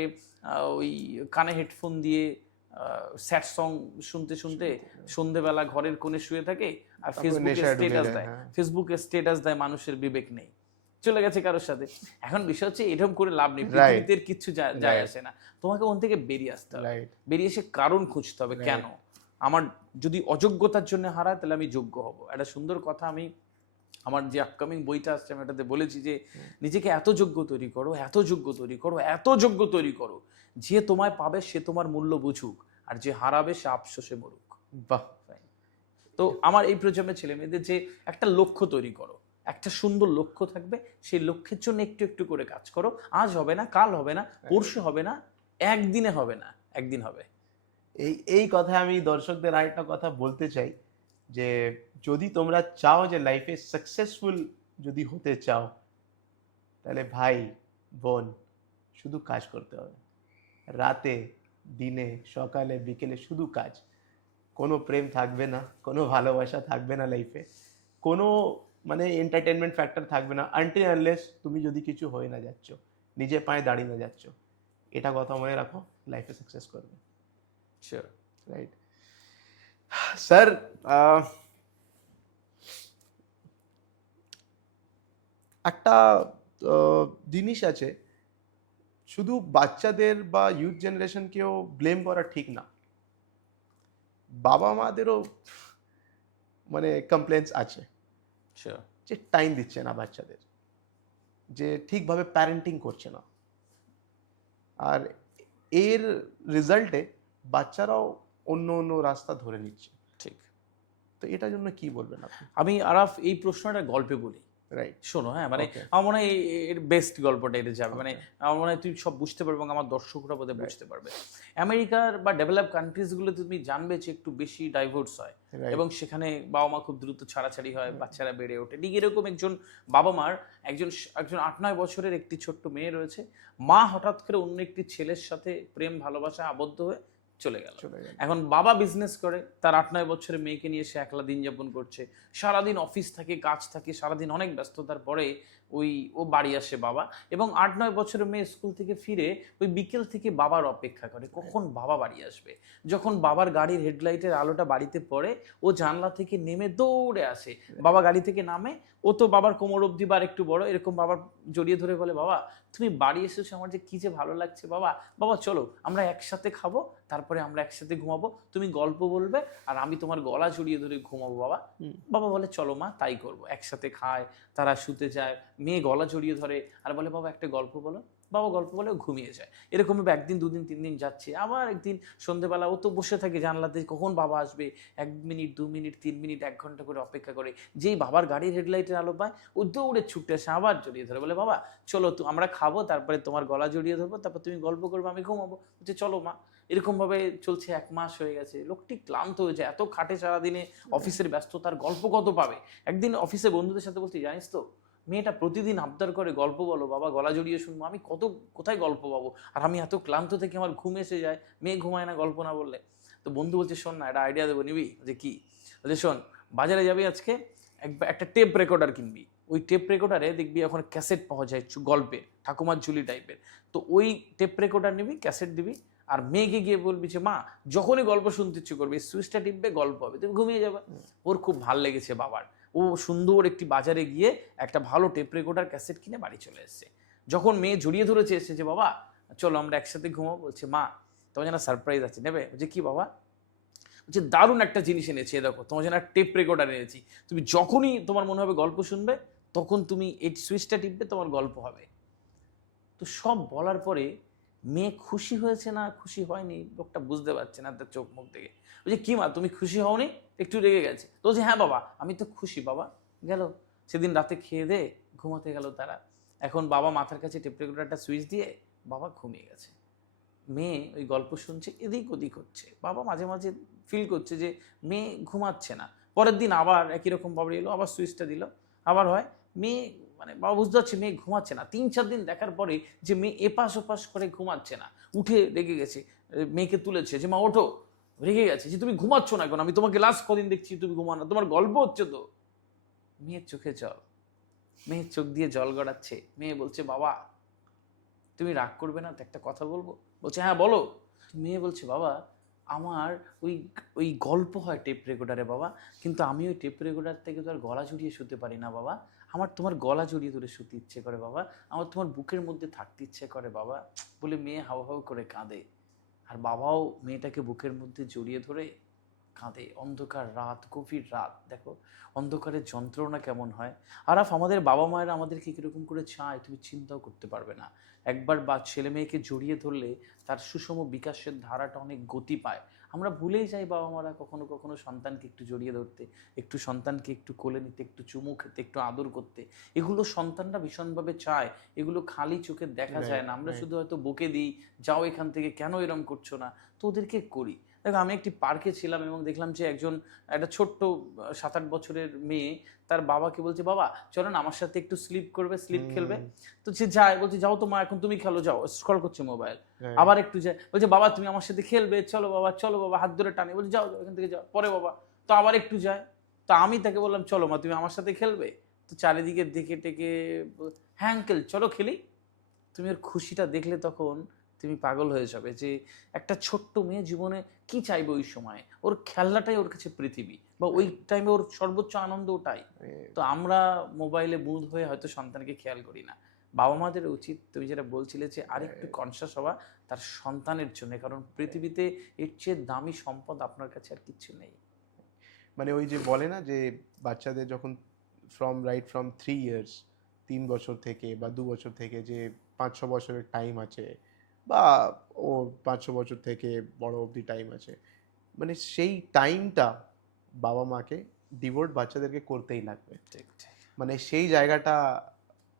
ওই কানে হেডফোন দিয়ে স্যাড সং শুনতে শুনতে সন্ধেবেলা ঘরের কোণে শুয়ে থাকে, আর ফেসবুকে স্টেটাস দেয় মানুষের বিবেক নেই, চলে গেছে কারোর সাথে। এখন বিষয় হচ্ছে এরকম করে লাভ নেই, পৃথিবীতে কিছু যায় আসে না। তোমাকে ওখান থেকে বেরিয়ে আসতে হবে, বেরিয়ে এসে কারণ খুঁজতে হবে, কেন আমার যদি অযোগ্যতার জন্য হারায় তাহলে আমি যোগ্য হব। একটা সুন্দর কথা আমি আমার যে আপকামিং বইটা আসছে আমি এটাতে বলেছি যে নিজেকে এত যোগ্য তৈরি করো, এত যোগ্য তৈরি করো, এত যোগ্য তৈরি করো, যে তোমায় পাবে সে তোমার মূল্য বুঝুক, আর যে হারাবে সে আফসোসে মরুক। বাহ। তো আমার এই প্রজন্মের ছেলে মেয়েদের যে একটা লক্ষ্য তৈরি করো, একটা সুন্দর লক্ষ্য থাকবে, সেই লক্ষ্যের জন্য একটু একটু করে কাজ করো। আজ হবে না, কাল হবে না, পরশু হবে না, একদিনে হবে না, একদিন হবে। এই কথা আমি দর্শকদের আরেকটা কথা বলতে চাই, যে যদি তোমরা চাও যে লাইফে সাকসেসফুল যদি হতে চাও, তাহলে ভাই বোন শুধু কাজ করতে হবে, রাতে দিনে সকালে বিকেলে শুধু কাজ। কোনো প্রেম থাকবে না, কোনো ভালোবাসা থাকবে না লাইফে, কোনো মানে এন্টারটেনমেন্ট ফ্যাক্টর থাকবে না, আনটিল আনলেস তুমি যদি কিছু হয়ে না যাচ্ছ, নিজে পায়ে দাঁড়িয়ে না যাচ্ছ। এটা কথা মনে রাখো, লাইফে সাকসেস করবে। শিওর। রাইট স্যার, একটা জিনিস আছে, শুধু বাচ্চাদের বা ইউথ জেনারেশনকেও ব্লেম করা ঠিক না, বাবা মাদেরও মানে কমপ্লেন্টস আছে যে টাইম দিচ্ছে না বাচ্চাদের, যে ঠিকভাবে প্যারেন্টিং করছে না, আর এর রেজাল্টে বাচ্চারাও অন্য অন্য রাস্তা ধরে নিচ্ছে। ঠিক। তো এটার জন্য কি বলবেন আপনি? আমি আরাফ এই প্রশ্নটা গল্পে বলি, রাইট, শোনো। হ্যাঁ, মানে আমার মনে হয় এর বেস্ট গল্পটা এটা যাবে, মানে আমার মনে হয় তুই সব বুঝতে পারবে এবং আমার দর্শকরা বোধহয় বুঝতে পারবে। আমেরিকার বা ডেভেলপ কান্ট্রিজ গুলোতে তুমি জানবে যে একটু বেশি ডাইভোর্স হয়, এবং সেখানে বাবা মা খুব দ্রুত ছাড়াছাড়ি হয়, বাচ্চারা বেড়ে ওঠে। ঠিক এরকম একজন বাবা মার একজন 8-9 বছরের একটি ছোট্ট মেয়ে রয়েছে, মা হঠাৎ করে অন্য একটি ছেলের সাথে প্রেম ভালোবাসা আবদ্ধ হয়ে চলে গেল। চলে গেল। এখন বাবা বিজনেস করে, তার 8-9 বছরের মেয়েকে নিয়ে সে একলা দিন যাপন করছে, সারাদিন অফিস থাকে, কাজ থাকে, সারাদিন অনেক ব্যস্ততার পরে ও বাড়ি আসে বাবা, এবং 8-9 বছরের মেয়ে স্কুল থেকে ফিরে ওই বিকেল থেকে বাবার অপেক্ষা করে কখন বাবা বাড়ি আসবে। যখন বাবার গাড়ির হেডলাইটের আলোটা বাড়িতে পড়ে, ও জানলা থেকে নেমে দৌড়ে আসে, বাবা গাড়ি থেকে নামে, ও তো বাবার কোমর অবধি বা একটু বড়, এরকম বাবার জড়িয়ে ধরে বলে, বাবা তুমি বাড়ি এসেছো, আমার যে কি যে ভালো লাগছে বাবা, বাবা চলো আমরা একসাথে খাবো, তারপরে আমরা একসাথে ঘুমাবো, তুমি গল্প বলবে আর আমি তোমার গলা জড়িয়ে ধরে ঘুমাবো বাবা। বাবা বলে চলো মা তাই করবো। একসাথে খায়, তারা শুতে যায়, মেয়ে গলা জড়িয়ে ধরে আর বলে বাবা একটা গল্প বলো, বাবা গল্প বলে ঘুমিয়ে যায়। এরকম একদিন 2 দিন 3 দিন যাচ্ছে, আবার একদিন সন্ধ্যেবেলা ও তো বসে থাকে জানলাতে, কখন বাবা আসবে, 1 মিনিট 2 মিনিট 3 মিনিট 1 ঘন্টা করে অপেক্ষা করে। যেই বাবার গাড়ির হেডলাইটের আলো পায়, ও দৌড়ে ছুটে আসে, আবার জড়িয়ে ধরে বলে বাবা চলো তো আমরা খাবো, তারপরে তোমার গলা জড়িয়ে ধরবো, তারপর তুমি গল্প করবে, আমি ঘুমাবো। বলছে চলো মা। এরকম ভাবে চলছে, 1 মাস হয়ে গেছে। লোকটি ক্লান্ত হয়ে যায়, এত খাটে সারাদিনে, অফিসের ব্যস্ততার, গল্প কত পাবে। একদিন অফিসে বন্ধুদের সাথে বলছি, জানিস তো মেয়েটা প্রতিদিন আবদার করে গল্প বলো বাবা, গলা জড়িয়ে শুনবো, আমি কোথায় গল্প পাবো, আর আমি এত ক্লান্ত থেকে আমার ঘুম এসে যায়, মেয়ে ঘুমায় না গল্প না বললে। তো বন্ধু বলছে শোন না, একটা আইডিয়া দেবো, নিবি? যে কি? বলছে শোন, বাজারে যাবি আজকে, একটা টেপ রেকর্ডার কিনবি, ওই টেপ রেকর্ডারে দেখবি এখন ক্যাসেট পাওয়া যায় গল্পের, ঠাকুমার ঝুলি টাইপের। তো ওই টেপ রেকর্ডার নিবি, ক্যাসেট দিবি, আর মেয়েকে গিয়ে বলবি যে মা যখনই গল্প শুনতে ইচ্ছে করবে সুইচটা টিপবে, গল্প হবে, তুমি ঘুমিয়ে যাবে। ওর খুব ভাল লেগেছে বাবার, ও সুন্দর একটি বাজারে গিয়ে একটা ভালো টেপ রেকর্ডার ক্যাসেট কিনে বাড়ি চলে এসেছে। যখন মেয়ে জড়িয়ে ধরেছে এসে যে বাবা চলো আমরা একসাথে ঘুমাবো, বলছে মা তোমার জন্য সারপ্রাইজ আছে, নেবে? বলছে কি বাবা? বলছে দারুণ একটা জিনিস এনেছি, দেখো তোমার জন্য টেপ রেকর্ডার এনেছি, তুমি যখনই তোমার মনে হবে গল্প শুনবে, তখন তুমি এই সুইচটা টিপবে, তোমার গল্প হবে। তো সব বলার পরে মেয়ে খুশি হয়েছে না খুশি হয়নি লোকটা বুঝতে পারছে না তার চোখ মুখ দেখে। বলছে কি মা তুমি খুশি হওনি? একটু রেগে গেছে। তো বলছে হ্যাঁ বাবা আমি তো খুশি বাবা। গেল, সেদিন রাতে খেয়ে দে ঘুমাতে গেল তারা। এখন বাবা মাথার কাছে টেপ রেকর্ডারটা সুইচ দিয়ে বাবা ঘুমিয়ে গেছে। মেয়ে ওই গল্প শুনছে, এদিক ওদিক হচ্ছে, বাবা মাঝে মাঝে ফিল করছে যে মেয়ে ঘুমাচ্ছে না। পরের দিন আবার একই রকম বাবা এলো, আবার সুইচটা দিল, আবার হয়, মেয়ে মানে বাবা বুঝতে পারছে মেয়ে ঘুমাচ্ছে না। 3-4 দিন দেখার পরে যে মেয়ে এপাশ ওপাশ করে ঘুমাচ্ছে না, উঠে রেগে গেছে, মেয়েকে তুলেছে যে মা ওঠো, রেগে গেছে যে তুমি ঘুমাচ্ছ না কেন, আমি তোমাকে লাস্ট কদিন দেখছি তুমি ঘুমানো, তোমার গল্প হচ্ছে তো। মেয়ের চোখে জল, মেয়ের চোখ দিয়ে জল গড়াচ্ছে। মেয়ে বলছে বাবা তুমি রাগ করবে না তো, একটা কথা বলবো? বলছে হ্যাঁ বলো। মেয়ে বলছে বাবা আমার ওই ওই গল্প হয় টেপ রেকর্ডারে বাবা, কিন্তু আমি ওই টেপ রেকর্ডার থেকে তো আর গলা জড়িয়ে শুতে পারি না বাবা, আমার তোমার গলা জড়িয়ে ধরে শুতে ইচ্ছে করে বাবা, আমার তোমার বুকের মধ্যে থাকতে ইচ্ছে করে বাবা। বলে মেয়ে হাউ হাউ করে কাঁদে, আর বাবাও মেয়েটাকে বুকের মধ্যে জড়িয়ে ধরে কাঁদে। অন্ধকার রাত, গভীর রাত, দেখো অন্ধকারের যন্ত্রণা কেমন হয়। আরাফ আমাদের বাবা মায়েরা আমাদেরকে কিরকম করে চায় তুমি চিন্তাও করতে পারবে না। একবার বা ছেলে মেয়েকে জড়িয়ে ধরলে তার সুষম বিকাশের ধারাটা অনেক গতি পায়। আমরা ভুলেই যাই বাবা মারা কখনো কখনো সন্তানকে একটু জড়িয়ে ধরতে, একটু সন্তানকে একটু কোলে নিতে, একটু চুমু খেতে, একটু আদর করতে। এগুলো সন্তানরা ভীষণভাবে চায়, এগুলো খালি চোখে দেখা যায় না। আমরা শুধু হয়তো বকে দিই, যাও এখান থেকে, কেন এরম করছো না, তো ওদেরকে করি। দেখো আমি একটি পার্কে ছিলাম এবং দেখলাম যে একটা ছোট্ট 7-8 বছরের মেয়ে তার বাবাকে বলছে বাবা চলো না আমার সাথে একটু স্লিপ করবে, স্লিপ খেলবে। তো সে যায়, বলছে যাও তো মা এখন তুমি খেলো, যাও, স্ক্রল করছে মোবাইল। আবার একটু যায়, বলছে বাবা তুমি আমার সাথে খেলবে, চলো বাবা চলো বাবা, হাত ধরে টানে, বলছে যাও যাও এখান থেকে যাও, পরে বাবা। তো আবার একটু যায়, তো আমি তাকে বললাম চলো মা তুমি আমার সাথে খেলবে। তো চারিদিকে দেখে টেকে হ্যাঁ আঙ্কেল চলো খেলি। তুমি ওর খুশিটা দেখলে তখন তুমি পাগল হয়ে যাবে যে একটা ছোট্ট মেয়ে জীবনে কি চাইবে ওই সময়, ওর খেলনাটাই ওর কাছে পৃথিবী, বা ওই টাইমে ওর সর্বোচ্চ আনন্দ ওটাই। তো আমরা মোবাইলে বুঁদ হয়ে হয়তো সন্তানকে খেয়াল করি না। বাবা মাদের উচিত তুমি যেটা বলছিলে যে আরেকটু কনসাস হওয়া তার সন্তানের জন্য, কারণ পৃথিবীতে এর চেয়ে দামি সম্পদ আপনার কাছে আর কিচ্ছু নেই। মানে ওই যে বলে না যে বাচ্চাদের যখন ফ্রম 3 ইয়ার্স, 3 বছর থেকে বা 2 বছর থেকে যে 5-6 বছরের টাইম আছে, বা ও 5-6 বছর থেকে বড় অবধি টাইম আছে, মানে সেই টাইমটা বাবা মাকে ডিভোট বাচ্চাদেরকে করতেই লাগবে। ঠিক ঠিক, মানে সেই জায়গাটা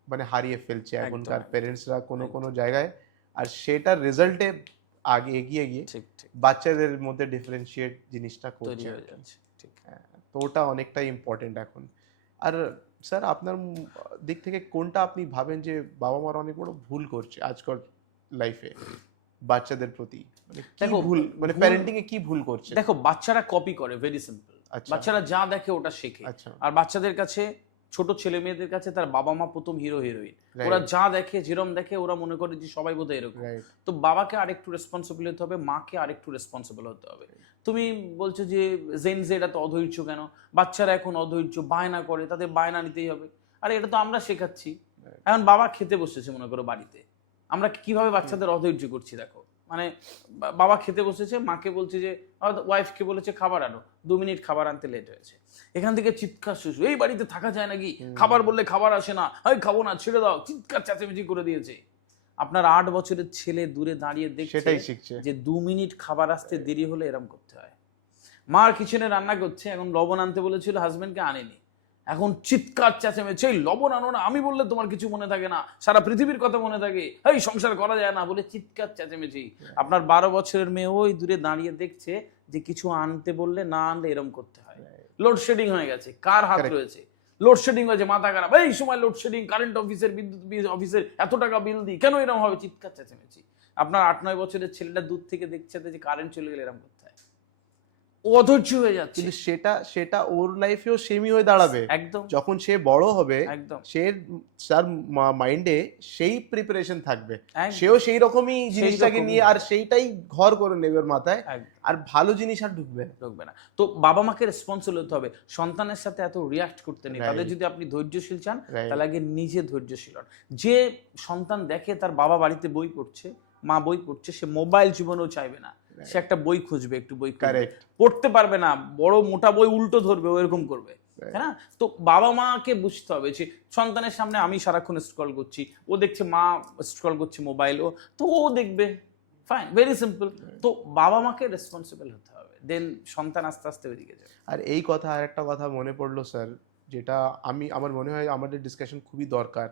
মানে হারিয়ে ফেলছে এখনকার প্যারেন্টসরা কোনো জায়গায়, আর সেটার রেজাল্টে আগে এগিয়ে গিয়ে ঠিক ঠিক বাচ্চাদের মধ্যে ডিফারেন্সিয়েট জিনিসটা তৈরি করছে হয়ে যাচ্ছে। ঠিক, তো ওটা অনেকটাই ইম্পর্টেন্ট এখন। আর স্যার আপনার দিক থেকে কোনটা আপনি ভাবেন যে বাবা মারা অনেক বড় ভুল করছে আজকাল লাইফে, বাচ্চাদের প্রতি, মানে কি দেখো, ভুল, মানে প্যারেন্টিং এ কি ভুল করছে? দেখো বাচ্চারা কপি করে, ভেরি সিম্পল। আচ্ছা। বাচ্চারা যা দেখে ওটা শেখে। আচ্ছা। আর বাচ্চাদের কাছে, ছোট ছেলে মেয়েদের কাছে তার বাবা মা প্রথম হিরো হিরোইন। Right. ওরা যা দেখে, যেরকম দেখে, ওরা মনে করে যে সবাই বোধহয় এরকম। রাইট। তো বাবাকে আরেকটু রেসপন্সিবল হতে হবে, মাকে আরেকটু রেসপন্সিবল হতে হবে। তুমি বলছো যে জেন জেড এত অধৈর্য কেন? বাচ্চারা এখন অধৈর্য, বায়না করে, তাদের বায়না নিতেই হবে। আরে এটা তো আমরা শেখাচ্ছি। এখন বাবা খেতে বসেছে মনে করো বাড়িতে, আমরা কিভাবে বাচ্চাদের অধৈর্য করছি দেখো। মানে বাবা খেতে বসেছে, মাকে বলছে যে, ওয়াইফকে বলেছে খাবার আনো, 2 মিনিট খাবার আনতে লেট হয়েছে। এখান থেকে চিৎকার শুরু, এই বাড়িতে থাকা যায় নাকি, খাবার বললে খাবার আসে না, এই খাবো না, ছেড়ে দাও, চিৎকার চেঁচামেচি করে দিয়েছে। আপনার 8 বছরের ছেলে দূরে দাঁড়িয়ে দেখছে সেটাই শিখছে। যে 2 মিনিট খাবার আসতে দেরি হলে এরম করতে হয়। মার কিচেনে রান্না করছে, এখন লবণ আনতে বলেছিল, হাজবেন্ডকে আনেনি, এখন চিৎকার চেঁচামেচি, এই লবণ আনো না, আমি বললে তোমার কিছু মনে থাকে না, সারা পৃথিবীর কথা মনে থাকে, এই সংসার করা যায় না বলে চিৎকার চেঁচামেচি। আপনার 12 বছরের মেয়ে ওই দূরে দাঁড়িয়ে দেখছে যে কিছু আনতে বললে না আনলে এরম করতে হয়। লোডশেডিং হয়ে গেছে, কার হাত Correct. রয়েছে? লোডশেডিং হয়েছে, মাথা খারাপ, এই সময় লোডশেডিং, কারেন্ট অফিসের, বিদ্যুৎ অফিসের এত টাকা বিল দিই, কেন এরকম হবে? চিৎকার চেঁচামেচি। আপনার 8-9 বছরের ছেলেটা দূর থেকে দেখছে যে কারেন্ট চলে গেলে এরকম করতে হয়, ও অধৈর্য হয়ে যাচ্ছে। কিন্তু সেটা ওর লাইফেও সেমই হয়ে দাঁড়াবে। একদম যখন সে বড় হবে, একদম সে তার মাইন্ডে সেই প্রিপারেশন থাকবে, একদম। সেও সেই রকমই জিনিসটাকে নিয়ে আর সেইটাই ঘর করে নেবে ওর মাথায়, একদম। আর ভালো জিনিস আর ঢুকবে না। ঢুকবে না। তো বাবা মাকে রেসপন্সিবল হতে হবে, সন্তানের সাথে এত রিয়াক্ট করতে নেই। Right. তাদের যদি আপনি ধৈর্যশীল চান, Right. তাহলে আগে নিজে ধৈর্যশীল হন। যে সন্তান দেখে তার বাবা বাড়িতে বই পড়ছে, মা বই পড়ছে, সে মোবাইল জীবনেও চাইবে না। সে একটা বই খুঁজবে, একটু বই খুঁজবে। Correct. পড়তে পারবে না, বড় মোটা বই উল্টো ধরবে, ও এরকম করবে, তাই না? তো বাবা মাকে বুঝতে হবে যে সন্তানের সামনে আমি সারাক্ষণ স্ক্রল করছি, ও দেখছে মা স্ক্রল করছে মোবাইল, ও তো ও দেখবে, ফাইন, ভেরি সিম্পল। তো বাবা মাকে রেসপন্সিবল হতে হবে, দেন সন্তান আস্তে আস্তে ওইদিকে যাবে। আর এই কথা, আর একটা কথা মনে পড়লো স্যার, যেটা আমার মনে হয় আমাদের ডিসকাশন খুবই দরকার,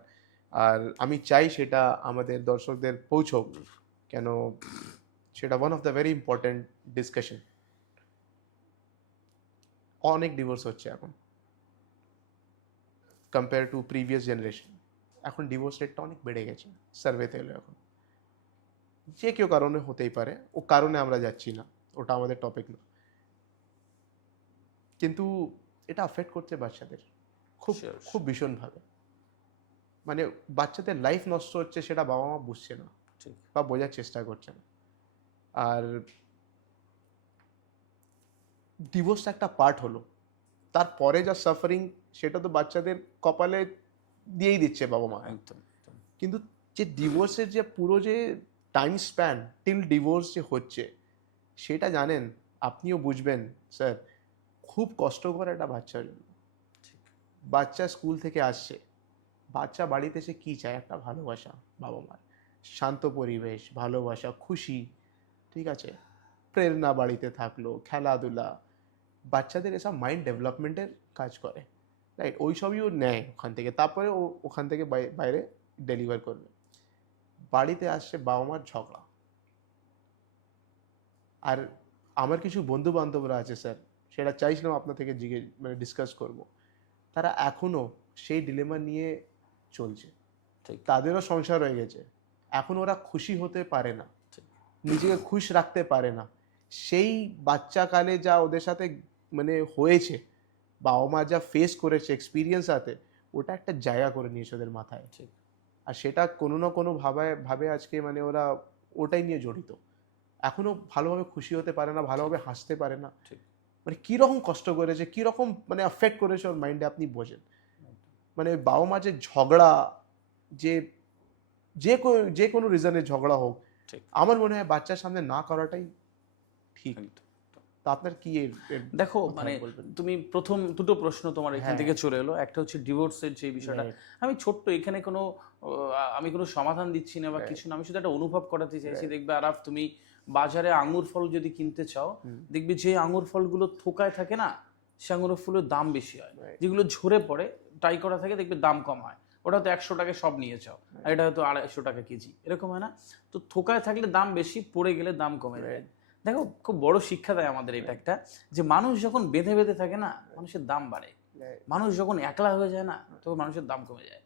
আর আমি চাই সেটা আমাদের দর্শকদের পৌঁছক, কেন সেটা one of the very important discussion. অনেক ডিভোর্স হচ্ছে এখন কম্পেয়ার টু প্রিভিয়াস জেনারেশন। এখন ডিভোর্স রেটটা অনেক বেড়ে গেছে সার্ভেতে এলো এখন। যে কেউ কারণে হতেই পারে, ও কারণে আমরা যাচ্ছি না, ওটা আমাদের টপিক না, কিন্তু এটা অ্যাফেক্ট করছে বাচ্চাদের খুব Sure, খুব ভীষণভাবে। মানে বাচ্চাদের লাইফ নষ্ট হচ্ছে, সেটা বাবা মা বুঝছে না ঠিক। বা বোঝার চেষ্টা করছে না। আর ডিভোর্সটা একটা পার্ট হলো, তারপরে যা সাফারিং সেটা তো বাচ্চাদের কপালে দিয়েই দিচ্ছে বাবা মা। একদম একদম। কিন্তু যে ডিভোর্সের যে পুরো যে টাইম স্প্যান টিল ডিভোর্স যে হচ্ছে, সেটা জানেন, আপনিও বুঝবেন স্যার, খুব কষ্টকর একটা বাচ্চার জন্য। বাচ্চা স্কুল থেকে আসছে, বাচ্চা বাড়িতে এসে কী চায়? একটা ভালোবাসা বাবা মার, শান্ত পরিবেশ, ভালোবাসা, খুশি, ঠিক আছে, প্রেরণা বাড়িতে থাকলো, খেলাধুলা, বাচ্চাদের এসব মাইন্ড ডেভেলপমেন্টের কাজ করে, রাইট? ওই সবই ও নেয় ওখান থেকে, তারপরে ও ওখান থেকে বাইরে ডেলিভার করবে। বাড়িতে আসছে, বাবা মার ঝগড়া। আর আমার কিছু বন্ধু বান্ধবরা আছে স্যার, সেটা চাইছিলাম আপনার থেকে মানে ডিসকাস করব, তারা এখনো সেই ডিলেমা নিয়ে চলছে। ঠিক। তাদেরও সংসার হয়ে গেছে, এখন ওরা খুশি হতে পারে না, নিজেকে খুশ রাখতে পারে না। সেই বাচ্চাকালে যা ওদের সাথে মানে হয়েছে, বাবা মা যা ফেস করেছে এক্সপিরিয়েন্স সাথে, ওটা একটা জায়গা করে নিয়েছে ওদের মাথায়। ঠিক। আর সেটা কোনো না কোনো ভাবে আজকে মানে ওরা ওটাই নিয়ে জড়িত, এখনো ভালোভাবে খুশি হতে পারে না, ভালোভাবে হাসতে পারে না। ঠিক। মানে কীরকম কষ্ট করেছে, কীরকম মানে অ্যাফেক্ট করেছে ওর মাইন্ডে, আপনি বোঝেন। মানে বাবা মা যে ঝগড়া, যে কোনো রিজনে ঝগড়া হোক, ঠিক। আমার মনে হয় বাচ্চার সামনে না করাটাই ঠিক। একদম। তা আপনার কি দেখো, মানে তুমি প্রথম দুটো প্রশ্ন তোমার এখান হ্যাঁ। থেকে চলে এলো, একটা হচ্ছে ডিভোর্সের যে বিষয়টা। আমি ছোট্ট এখানে আমি কোনো সমাধান দিচ্ছি না বা কিছু না, আমি শুধু একটা অনুভব করাতে চাইছি। দেখবে আরাফ, তুমি বাজারে আঙ্গুর ফল যদি কিনতে চাও, দেখবে যে আঙ্গুর ফলগুলো থোকায় থাকে না, সে আঙ্গুর ফলের দাম বেশি হয়। যেগুলো ঝরে পড়ে টাই করা থাকে, দেখবে দাম কম হয়। ওটা তো 100 টাকায় সব নিয়ে যাও, আর এটা হয়তো 250 টাকা কেজি, এরকম হয় না? তো থোকায় থাকলে দাম বেশি, পড়ে গেলে দাম কমে যায়। দেখো, খুব বড় শিক্ষা দেয় আমাদের এটা একটা, যে মানুষ যখন বেঁধে বেঁধে থাকে না, মানুষের দাম বাড়ে। মানুষ যখন একলা হয়ে যায় না, তখন মানুষের দাম কমে যায়।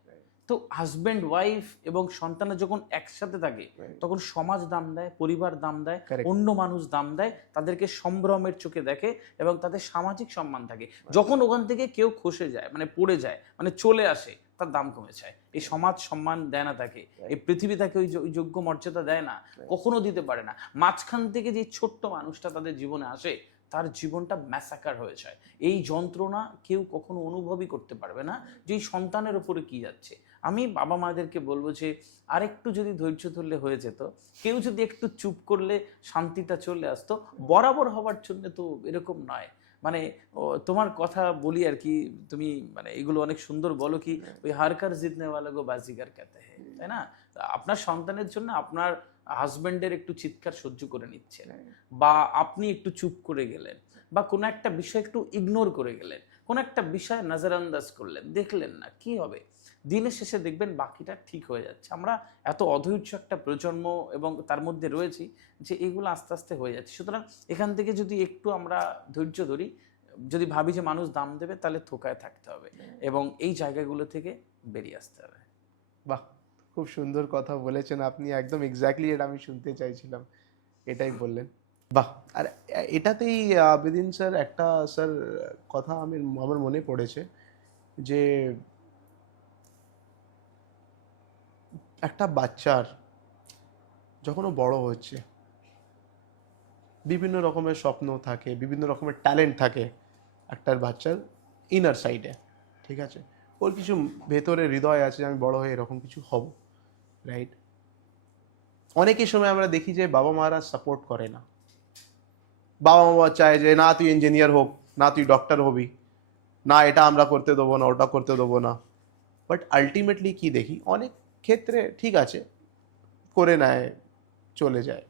তো হাজব্যান্ড ওয়াইফ এবং সন্তানের যখন একসাথে থাকে তখন সমাজ দাম দেয়, পরিবার দাম দেয়, Correct. অন্য মানুষ দাম দেয়, তাদেরকে সম্ভ্রমের চোখে দেখে এবং তাদের সামাজিক সম্মান থাকে। যখন ওখান থেকে কেউ খসে যায়, মানে পড়ে যায়, মানে চলে আসে, তার দাম কমে যায়। এই সমাজ সম্মান দেয় না তাকে, এই পৃথিবী তাকে ওই যোগ্য মর্যাদা দেয় না, কখনো দিতে পারে না। মাঝখান থেকে যে ছোট্ট মানুষটা তাদের জীবনে আসে, তার জীবনটা ম্যাসাকার হয়ে যায়। এই যন্ত্রণা কেউ কখনো অনুভবই করতে পারবে না যে এই সন্তানের উপরে কি যাচ্ছে। আমি বাবা মাদেরকে বলবো যে আরেকটু যদি ধৈর্য ধরলে হয়ে যেত, কেউ যদি একটু চুপ করলে শান্তিটা চলে আসতো। বরাবর হওয়ার জন্য তো এরকম নয়, মানে তোমার কথা বলি আর কি, তুমি মানে এগুলো অনেক সুন্দর বলো কি, ওই হারকার জিতনে ওয়ালা গো বাজিগার कहते हैं, তাই না? আপনার সন্তানের জন্য আপনার হাজবেন্ডের একটু চিৎকার সহ্য করে নিচ্ছেন, বা আপনি একটু চুপ করে গেলেন, বা কোনো একটা বিষয় একটু ইগনোর করে গেলেন, কোনো একটা বিষয় নজরআন্দাজ করলেন, দেখলেন না, কি হবে? দিনের শেষে দেখবেন বাকিটা ঠিক হয়ে যাচ্ছে। আমরা এত অধৈর্য একটা প্রজন্ম এবং তার মধ্যে রয়েছি যে এগুলো আস্তে আস্তে হয়ে যাচ্ছে। সুতরাং এখান থেকে যদি একটু আমরা ধৈর্য ধরি, যদি ভাবি যে মানুষ দাম দেবে, তাহলে থোকায় থাকতে হবে এবং এই জায়গাগুলো থেকে বেরিয়ে আসতে হবে। বাহ, খুব সুন্দর কথা বলেছেন আপনি, একদম এক্স্যাক্টলি এটা আমি শুনতে চাইছিলাম, এটাই বললেন। বাহ। আর এটাতেই বিদিন স্যার একটা স্যার কথা আমার মনে পড়েছে যে একটা বাচ্চার যখন ও বড় হচ্ছে, বিভিন্ন রকমের স্বপ্ন থাকে, বিভিন্ন রকমের ট্যালেন্ট থাকে একটার বাচ্চার ইনার সাইডে, ঠিক আছে? ওর কিছু ভেতরে হৃদয় আছে, আমি বড় হয়ে এরকম কিছু হব, রাইট? অনেকের সময় আমরা দেখি যে বাবা মারা সাপোর্ট করে না। বাবা মা চায় যে না তুই ইঞ্জিনিয়ার হোক, না তুই ডক্টর হবি, না এটা আমরা করতে দেবো না, ওটা করতে দেবো না। বাট আলটিমেটলি কি দেখি, অনেক ক্ষেত্রে ঠিক আছে করে নেয়, চলে যায়,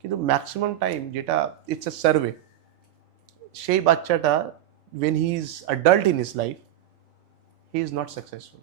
কিন্তু ম্যাক্সিমাম টাইম যেটা ইটস আ সার্ভে, সেই বাচ্চাটা when he is adult in his life, he is not successful,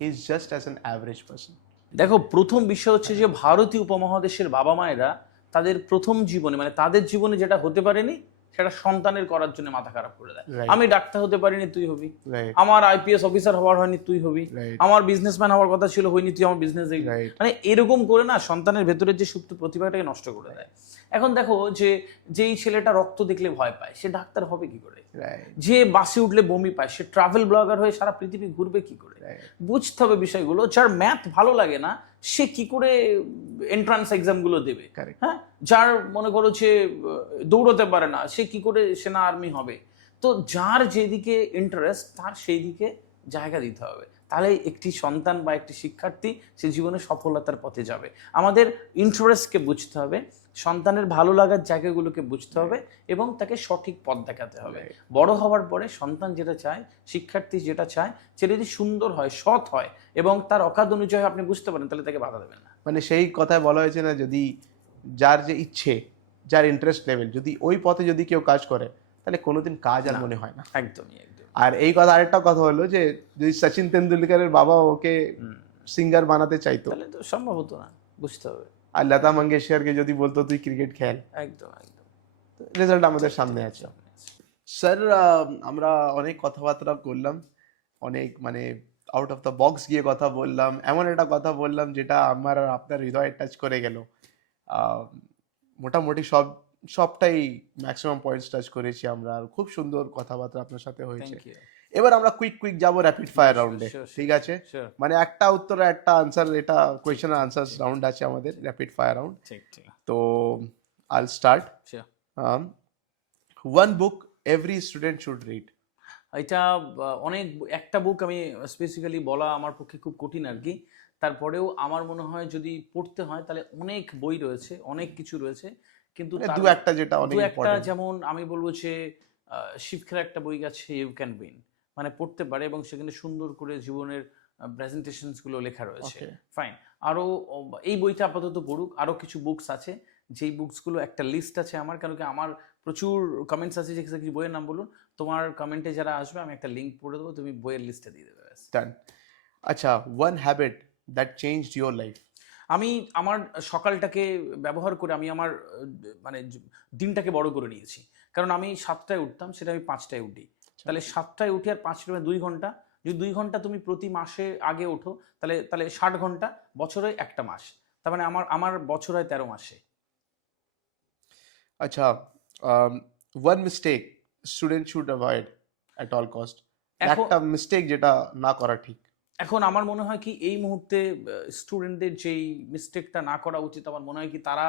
he is just as an average person. দেখো, প্রথম বিষয় হচ্ছে যে ভারতীয় উপমহাদেশের বাবা মায়েরা তাদের প্রথম জীবনে, মানে তাদের জীবনে যেটা হতে পারেনি সেটা সন্তানের করার জন্য মাথা খারাপ করে দেয়। Right. আমি ডাক্তার হতে পারিনি, তুই হবি। Right. আমার আইপিএস অফিসার হওয়ার হয়নি, তুই হবি। Right. আমার বিজনেসম্যান হওয়ার কথা ছিল, হয়নি, তুই আমার বিজনেস দেখবি। Right. মানে এরকম করে না সন্তানের ভেতরের যে সুপ্ত প্রতিভাটাকে নষ্ট করে দেয়। এখন দেখো যে যেই ছেলেটা রক্ত দেখলে ভয় পায়, সে ডাক্তার হবে কি করে? Right. যে বাসে উঠলে বমি পায়, সে ট্রাভেল ব্লগার হয়ে সারা পৃথিবী ঘুরবে কি করে? Right. বুঝতে হবে বিষয়গুলো। যার ম্যাথ ভালো লাগে না, সে কি করে এন্ট্রান্স এক্সাম গুলো দেবে? Correct. হ্যাঁ, যার মনে করো যে দৌড়তে পারে না, সে কি করে সেনা আর্মি হবে? তো যার যেদিকে ইন্টারেস্ট, তার সেই দিকে জায়গা দিতে হবে, তাহলে একটি সন্তান বা একটি শিক্ষার্থী সে জীবনে সফলতার পথে যাবে। আমাদের ইন্টারেস্টকে বুঝতে হবে, সন্তানের ভালো লাগার জায়গাগুলোকে বুঝতে হবে এবং তাকে সঠিক পথ দেখাতে হবে। বড় হওয়ার পরে সন্তান যেটা চায়, শিক্ষার্থী যেটা চায়, সেটা যদি সুন্দর হয়, সৎ হয় এবং তার অকাদ অনুযায়ী আপনি বুঝতে পারেন, তাহলে তাকে বাধা দেবেন না। মানে সেই কথায় বলা হয়েছে না, যদি যার যে ইচ্ছে, যার ইন্টারেস্ট লেভেল, যদি ওই পথে যদি কেউ কাজ করে, তাহলে কোনোদিন কাজ আর মনে হয় না। একদমই একদম। আর এই কথা, আরেকটা কথা হলো যে যদি সচিন তেন্ডুলকারের বাবা ওকে সিঙ্গার বানাতে চাইতো, তাহলে তো সম্ভব হতো না, বুঝতে হবে। আর লতা মঙ্গেশকরকে যদি বলতো তুই ক্রিকেট খেল, একদম একদম, রেজাল্ট আমাদের সামনে আছে। স্যার, আমরা অনেক কথাবার্তা করলাম, অনেক মানে আউট অফ দ্য বক্স গিয়ে কথা বললাম, এমন একটা কথা বললাম যেটা আমার আর আপনার হৃদয়ে টাচ করে গেল। মোটামুটি সবটাই ম্যাক্সিমাম পয়েন্টস টাচ করেছি আমরা, আর খুব সুন্দর কথাবার্তা আপনার সাথে হয়েছে। Thank you. এবার আমরা কুইক যাব র্যাপিড ফায়ার রাউন্ডে, sure, ঠিক আছে? Sure. মানে একটা উত্তর একটা আনসার, এটা কোয়েশ্চেন আর আনসার রাউন্ড আছে আমাদের, র্যাপিড ফায়ার রাউন্ড। ঠিক ঠিক। তো আইল start. Sure. One book every student should read. এটা অনেক, একটা বুক আমি স্পেসিফিক্যালি বলা আমার পক্ষে খুব কঠিন আর কি। তারপরেও আমার মনে হয় যদি পড়তে হয় তাহলে অনেক বই রয়েছে, অনেক কিছু রয়েছে, কিন্তু দু একটা যেটা অনেক একটা, ইম্পর্টেন্ট। যেমন আমি বলবো যে শিবখের একটা বই আছে, ইউ ক্যান উইন, মানে পড়তে পারে এবং সেখানে সুন্দর করে জীবনের প্রেজেন্টেশনস গুলো লেখা রয়েছে। ফাইন। আরো এই বইটা আপাতত পড়ুক। আরো কিছু বুকস আছে, যেই বুকসগুলো একটা লিস্ট আছে আমার, কারণ কি আমার প্রচুর কমেন্টস আছে যে কিছু বইয়ের নাম বলুন, তোমার কমেন্টে যারা আসবে আমি একটা লিঙ্ক পড়ে দেবো, তুমি বইয়ের লিস্টে দিয়ে দেবে। ডান। আচ্ছা, one habit that changed your life. আমি আমার সকালটাকে ব্যবহার করে আমি আমার মানে দিনটাকে বড় করে নিয়েছি। কারণ আমি 7টায় উঠতাম, সেটা আমি 5টায় উঠি। তাহলে 7টায় উঠি আর 5 2 ঘন্টা, যদি 2 ঘন্টা তুমি প্রতি মাসে আগে ওঠো, তাহলে তাহলে 60 ঘন্টা, বছরে একটা মাস, তার মানে আমার আমার বছর হয় 13 মাসে। আচ্ছা, one mistake student should avoid at all cost, এখন একটা মিস্টেক যেটা না করা ঠিক। এখন আমার মনে হয় কি এই মুহূর্তে স্টুডেন্টদের যেই মিস্টেকটা না করা উচিত, আমার মনে হয় কি তারা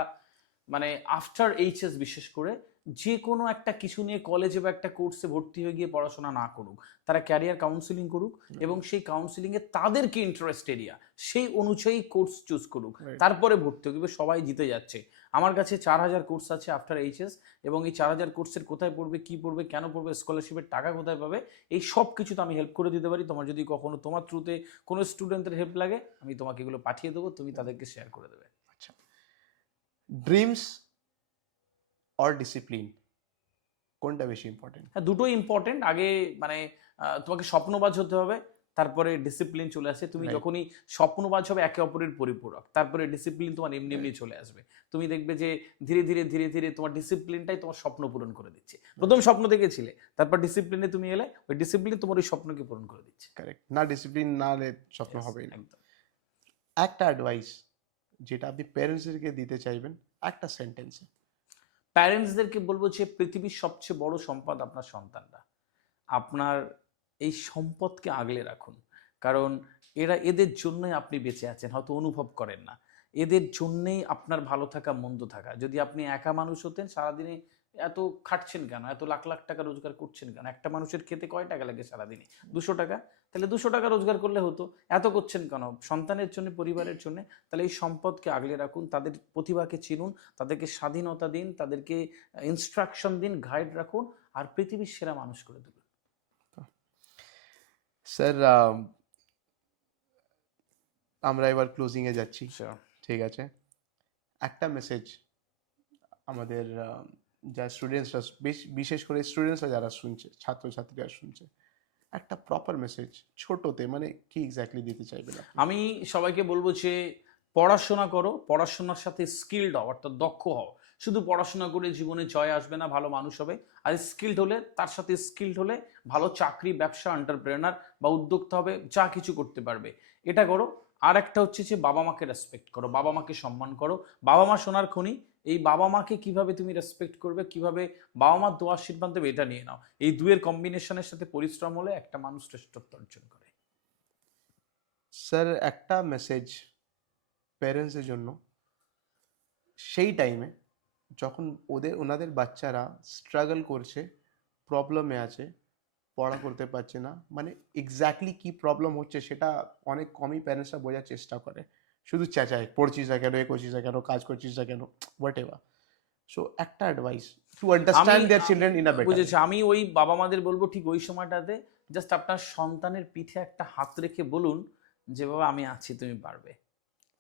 মানে আফটার এইচএস বিশেষ করে যে কোনো একটা কিছু নিয়ে কলেজে বা একটা কোর্সে ভর্তি হয়ে গিয়ে পড়াশোনা না করুক, তারা ক্যারিয়ার কাউন্সিলিং করুক এবং সেই কাউন্সিলিংয়ে তাদেরকে ইন্টারেস্ট এরিয়া সেই অনুযায়ী কোর্স চুজ করুক, Right. তারপরে ভর্তি হোক। সবাই জিতে যাচ্ছে। আমার কাছে 4000 কোর্স আছে আফটার এইচএস, এবং এই 4000 কোর্সের কোথায় পড়বে, কি পড়বে, কেন পড়বে, স্কলারশিপের টাকা কোথায় পাবে, এই সব কিছু তো আমি হেল্প করে দিতে পারি। তোমার যদি কখনো তোমার থ্রুতে কোনো স্টুডেন্টের হেল্প লাগে, আমি তোমাকে এগুলো পাঠিয়ে দেবো, তুমি তাদেরকে শেয়ার করে দেবে। আচ্ছা, ড্রিমস অর ডিসিপ্লিন, কোনটা বেশি ইম্পর্টেন্ট? হ্যাঁ, দুটোই ইম্পর্টেন্ট। আগে মানে তোমাকে স্বপ্নবাজ হতে হবে, তারপরে ডিসিপ্লিন চলে আসে। তুমি Right. যখনই স্বপ্নবাজ হবে একে অপরের পরিপূরক, তারপরে ডিসিপ্লিন তোমার এমনি এমনি চলে আসবে। তুমি দেখবে যে ধীরে ধীরে ধীরে ধীরে তোমার ডিসিপ্লিনটাই তোমার স্বপ্ন পূরণ করে দিচ্ছে। প্রথম স্বপ্ন দেখেছিলে, তারপর ডিসিপ্লিনে তুমি এলে, ওই ডিসিপ্লিন তোমার ওই স্বপ্নকে পূরণ করে দিচ্ছে। কারেক্ট, না ডিসিপ্লিন না হলে স্বপ্ন হবেই না। একদম। একটা অ্যাডভাইস যেটা আপনি প্যারেন্টসদেরকে দিতে চাইবেন একটা সেন্টেন্সে। প্যারেন্টসদেরকে বলবো যে পৃথিবীর সবচেয়ে বড় সম্পদ আপনার সন্তানরা। আপনার এই সম্পদকে আগলে রাখুন, কারণ এদের জন্যই আপনি বেঁচে আছেন, হয়তো অনুভব করেন না। এদের জন্যেই আপনার ভালো থাকা মন্দ থাকা। যদি আপনি একা মানুষ হতেন, সারাদিনে এত খাটছেন কেন, এত লাখ লাখ টাকা রোজগার করছেন কেন? একটা মানুষের খেতে কয় টাকা লাগে সারাদিনে? 200 টাকা। তাহলে 200 টাকা রোজগার করলে হতো, এত করছেন কেন? সন্তানের জন্য, পরিবারের জন্য। তাহলে এই সম্পদকে আগলে রাখুন, তাদের প্রতিভাকে চিনুন, তাদেরকে স্বাধীনতা দিন, তাদেরকে ইনস্ট্রাকশন দিন, গাইড রাখুন, আর পৃথিবীর সেরা মানুষ করে তুলুন। স্যার, আমরা এবার ক্লোজিং এ যাচ্ছি, ঠিক আছে? একটা মেসেজ আমাদের যা স্টুডেন্টসরা, বিশেষ করে স্টুডেন্টসরা যারা শুনছে, ছাত্রছাত্রীরা শুনছে, একটা প্রপার মেসেজ ছোটতে মানে কি এক্স্যাক্টলি দিতে চাইবেন আপনি? আমি সবাইকে বলবো যে পড়াশোনা করো, পড়াশোনার সাথে স্কিলড হও, অর্থাৎ দক্ষ হও। শুধু পড়াশোনা করে জীবনে জয় আসবে না, ভালো মানুষ হবে। আর স্কিলড হলে, তার সাথে স্কিলড হলে ভালো চাকরি, ব্যবসা, এন্টারপ্রেনার বা উদ্যোক্তা হবে, যা কিছু করতে পারবে। এটা করো। আর একটা হচ্ছে যে বাবা মাকে রেসপেক্ট করো, বাবা মাকে সম্মান করো। বাবা মা সোনার খনি। এই বাবা মাকে কিভাবে তুমি রেসপেক্ট করবে, কিভাবে বাবা মার দোয়ার সিদ্ধান্ত দেবে, এটা নিয়ে নাও। এই দুয়ের কম্বিনেশনের সাথে পরিশ্রম হলে একটা মানুষ শ্রেষ্ঠত্ব অর্জন করে। স্যার, একটা মেসেজ প্যারেন্টসের জন্য সেই টাইমে যখন ওনাদের বাচ্চারা স্ট্রাগল করছে, প্রবলেমে আছে, পড়া করতে পারছে না, মানে এক্স্যাক্টলি কি প্রবলেম হচ্ছে সেটা অনেক কমই প্যারেন্টসরা বোঝার চেষ্টা করে। শুধু চেঁচায়, পড়ছিস না কেন, এ করছিস না কেন, কাজ করছিস না কেন, হোয়াট এভার। সো একটা advice to understand their children in a better. বুঝেছি। আমি ওই বাবা মাদের বলবো ঠিক ওই সময়টাতে জাস্ট আপনার সন্তানের পিঠে একটা হাত রেখে বলুন যে বাবা আমি আছি, তুমি পারবে।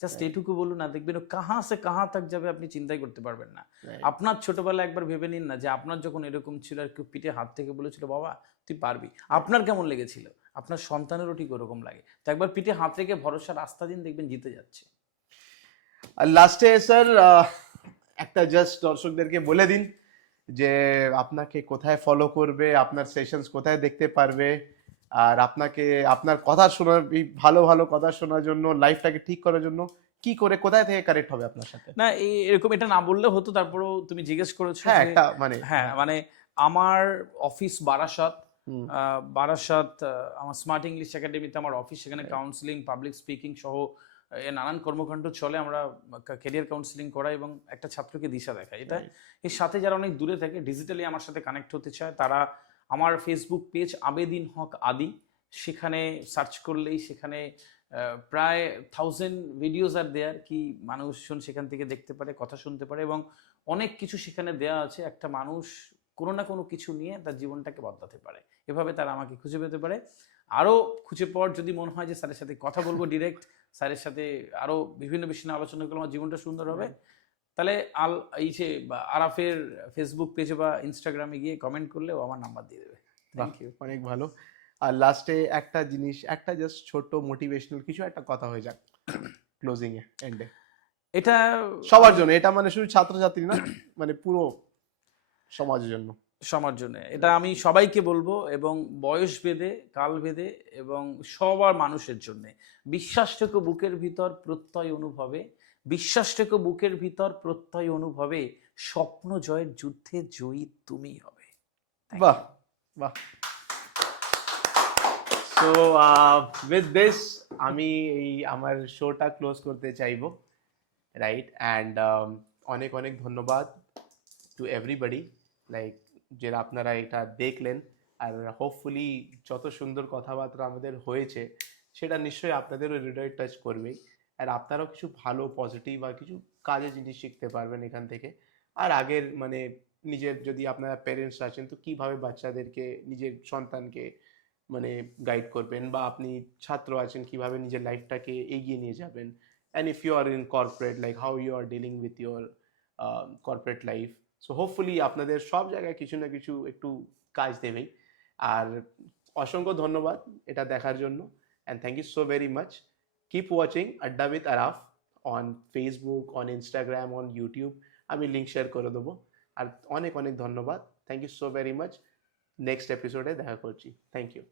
জাস্ট এইটুকু বলুন, না দেখবেন ও কাহা সে কাহা তাক যাবে, আপনি চিন্তাই করতে পারবেন না। আপনার ছোটবেলায় একবার ভেবে নিন না যে আপনার যখন এরকম ছিল আর কেউ পিঠে হাত থেকে বলেছিল বাবা তুই পারবি, আপনার কেমন লেগেছিল? আপনার সন্তানেরও ঠিক ওরকম লাগে। তো একবার পিঠে হাত রেখে ভরসা রাস্তা দিন, দেখবেন জিতে যাচ্ছে। আর লাস্টে স্যার একটা জাস্ট দর্শকদেরকে বলে দিন যে আপনাকে কোথায় ফলো করবে, আপনার সেশনস কোথায় দেখতে পারবে, আর আপনাকে আপনার কথা শোনার, ভালো ভালো কথা শোনার জন্য, লাইফটাকে ঠিক করার জন্য কি করে, কোথায় থেকে কানেক্ট হবে আপনার সাথে? না এরকম এটা না বললে হতো, তারপরেও তুমি জিজ্ঞেস করেছো। হ্যাঁ, একটা মানে হ্যাঁ মানে আমার অফিস বারাসাত, হুম, বারাসাত আমার স্মার্ট ইংলিশ একাডেমিতে আমার অফিস, সেখানে কাউন্সিলিং, পাবলিক স্পিকিং সহ নানান কর্মকাণ্ড চলে। আমরা ক্যারিয়ার কাউন্সিলিং করাই এবং একটা ছাত্রকে দিশা দেখাই। এটা এর সাথে যারা অনেক দূরে থাকে, ডিজিটালি আমার সাথে কানেক্ট হতে চায়, তারা আমার ফেসবুক পেজ আবেদিন হক আদি, সেখানে সার্চ করলেই সেখানে প্রায় 1000 ভিডিওস আর দেয়ার কি মানুষজন সেখান থেকে দেখতে পারে, কথা শুনতে পারে, এবং অনেক কিছু সেখানে দেয়া আছে। একটা মানুষ কোনো না কোনো কিছু নিয়ে তার জীবনটাকে বদলাতে পারে। এভাবে তারা আমাকে খুঁজে পেতে পারে। আরও খুঁজে পাওয়ার যদি মনে হয় যে স্যারের সাথে কথা বলবো ডিরেক্ট, স্যারের সাথে আরও বিভিন্ন বিষয় নিয়ে আলোচনা করলে আমার জীবনটা সুন্দর হবে, তাহলে এই যে আরাফের ফেসবুক পেজে বা ইনস্টাগ্রামে গিয়ে কমেন্ট করলেও আমার নাম্বার দিয়ে দেবে। Thank you. অনেক ভালো। আর লাস্টে একটা জিনিস, একটা জাস্ট ছোট মোটিভেশনাল কিছু একটা কথা হয়ে যাক ক্লোজিং এ, এন্ডে, এটা সবার জন্য। এটা মানে শুধু ছাত্রছাত্রী না, মানে পুরো সমাজের জন্য। সবার জন্য এটা আমি সবাইকে বলবো, এবং বয়স ভেদে, কাল ভেদে এবং সবার মানুষের জন্য। বিশ্বাস রেখো বুকের ভিতর প্রত্যয় অনুভবে, বিশ্বাস রেখো বুকের ভিতর প্রত্যয় অনুভবে, স্বপ্ন জয়ের যুদ্ধে জয়ী তুমি হবে। Thank বাহ বাহ। সো উইথ দিস আমি এই আমার শোটা ক্লোজ করতে চাইবো, রাইট? অ্যান্ড অনেক অনেক ধন্যবাদ টু এভরিবডি, লাইক যারা আপনারা এটা দেখলেন। আর হোপফুলি যত সুন্দর কথাবার্তা আমাদের হয়েছে সেটা নিশ্চয়ই আপনাদেরও হৃদয় টাচ করবেই। আর আপনারাও কিছু ভালো পজিটিভ আর কিছু কাজে জিনিস শিখতে পারবেন এখান থেকে। আর আগের মানে নিজের যদি আপনারা প্যারেন্টস আছেন তো কীভাবে বাচ্চাদেরকে, নিজের সন্তানকে মানে গাইড করবেন, বা আপনি ছাত্র আছেন কিভাবে নিজের লাইফটাকে এগিয়ে নিয়ে যাবেন, and if you are in corporate, like how you are dealing with your corporate life. So hopefully আপনাদের সব জায়গায় কিছু না কিছু একটু কাজ দেবেই। আর অসংখ্য ধন্যবাদ এটা দেখার জন্য, and thank you so very much. Keep watching Adda with Araf on Facebook, on Instagram, on YouTube. আমি লিঙ্ক শেয়ার করে দেবো। আর অনেক অনেক ধন্যবাদ, thank you so very much. Next এপিসোডে দেখা করছি, থ্যাংক ইউ।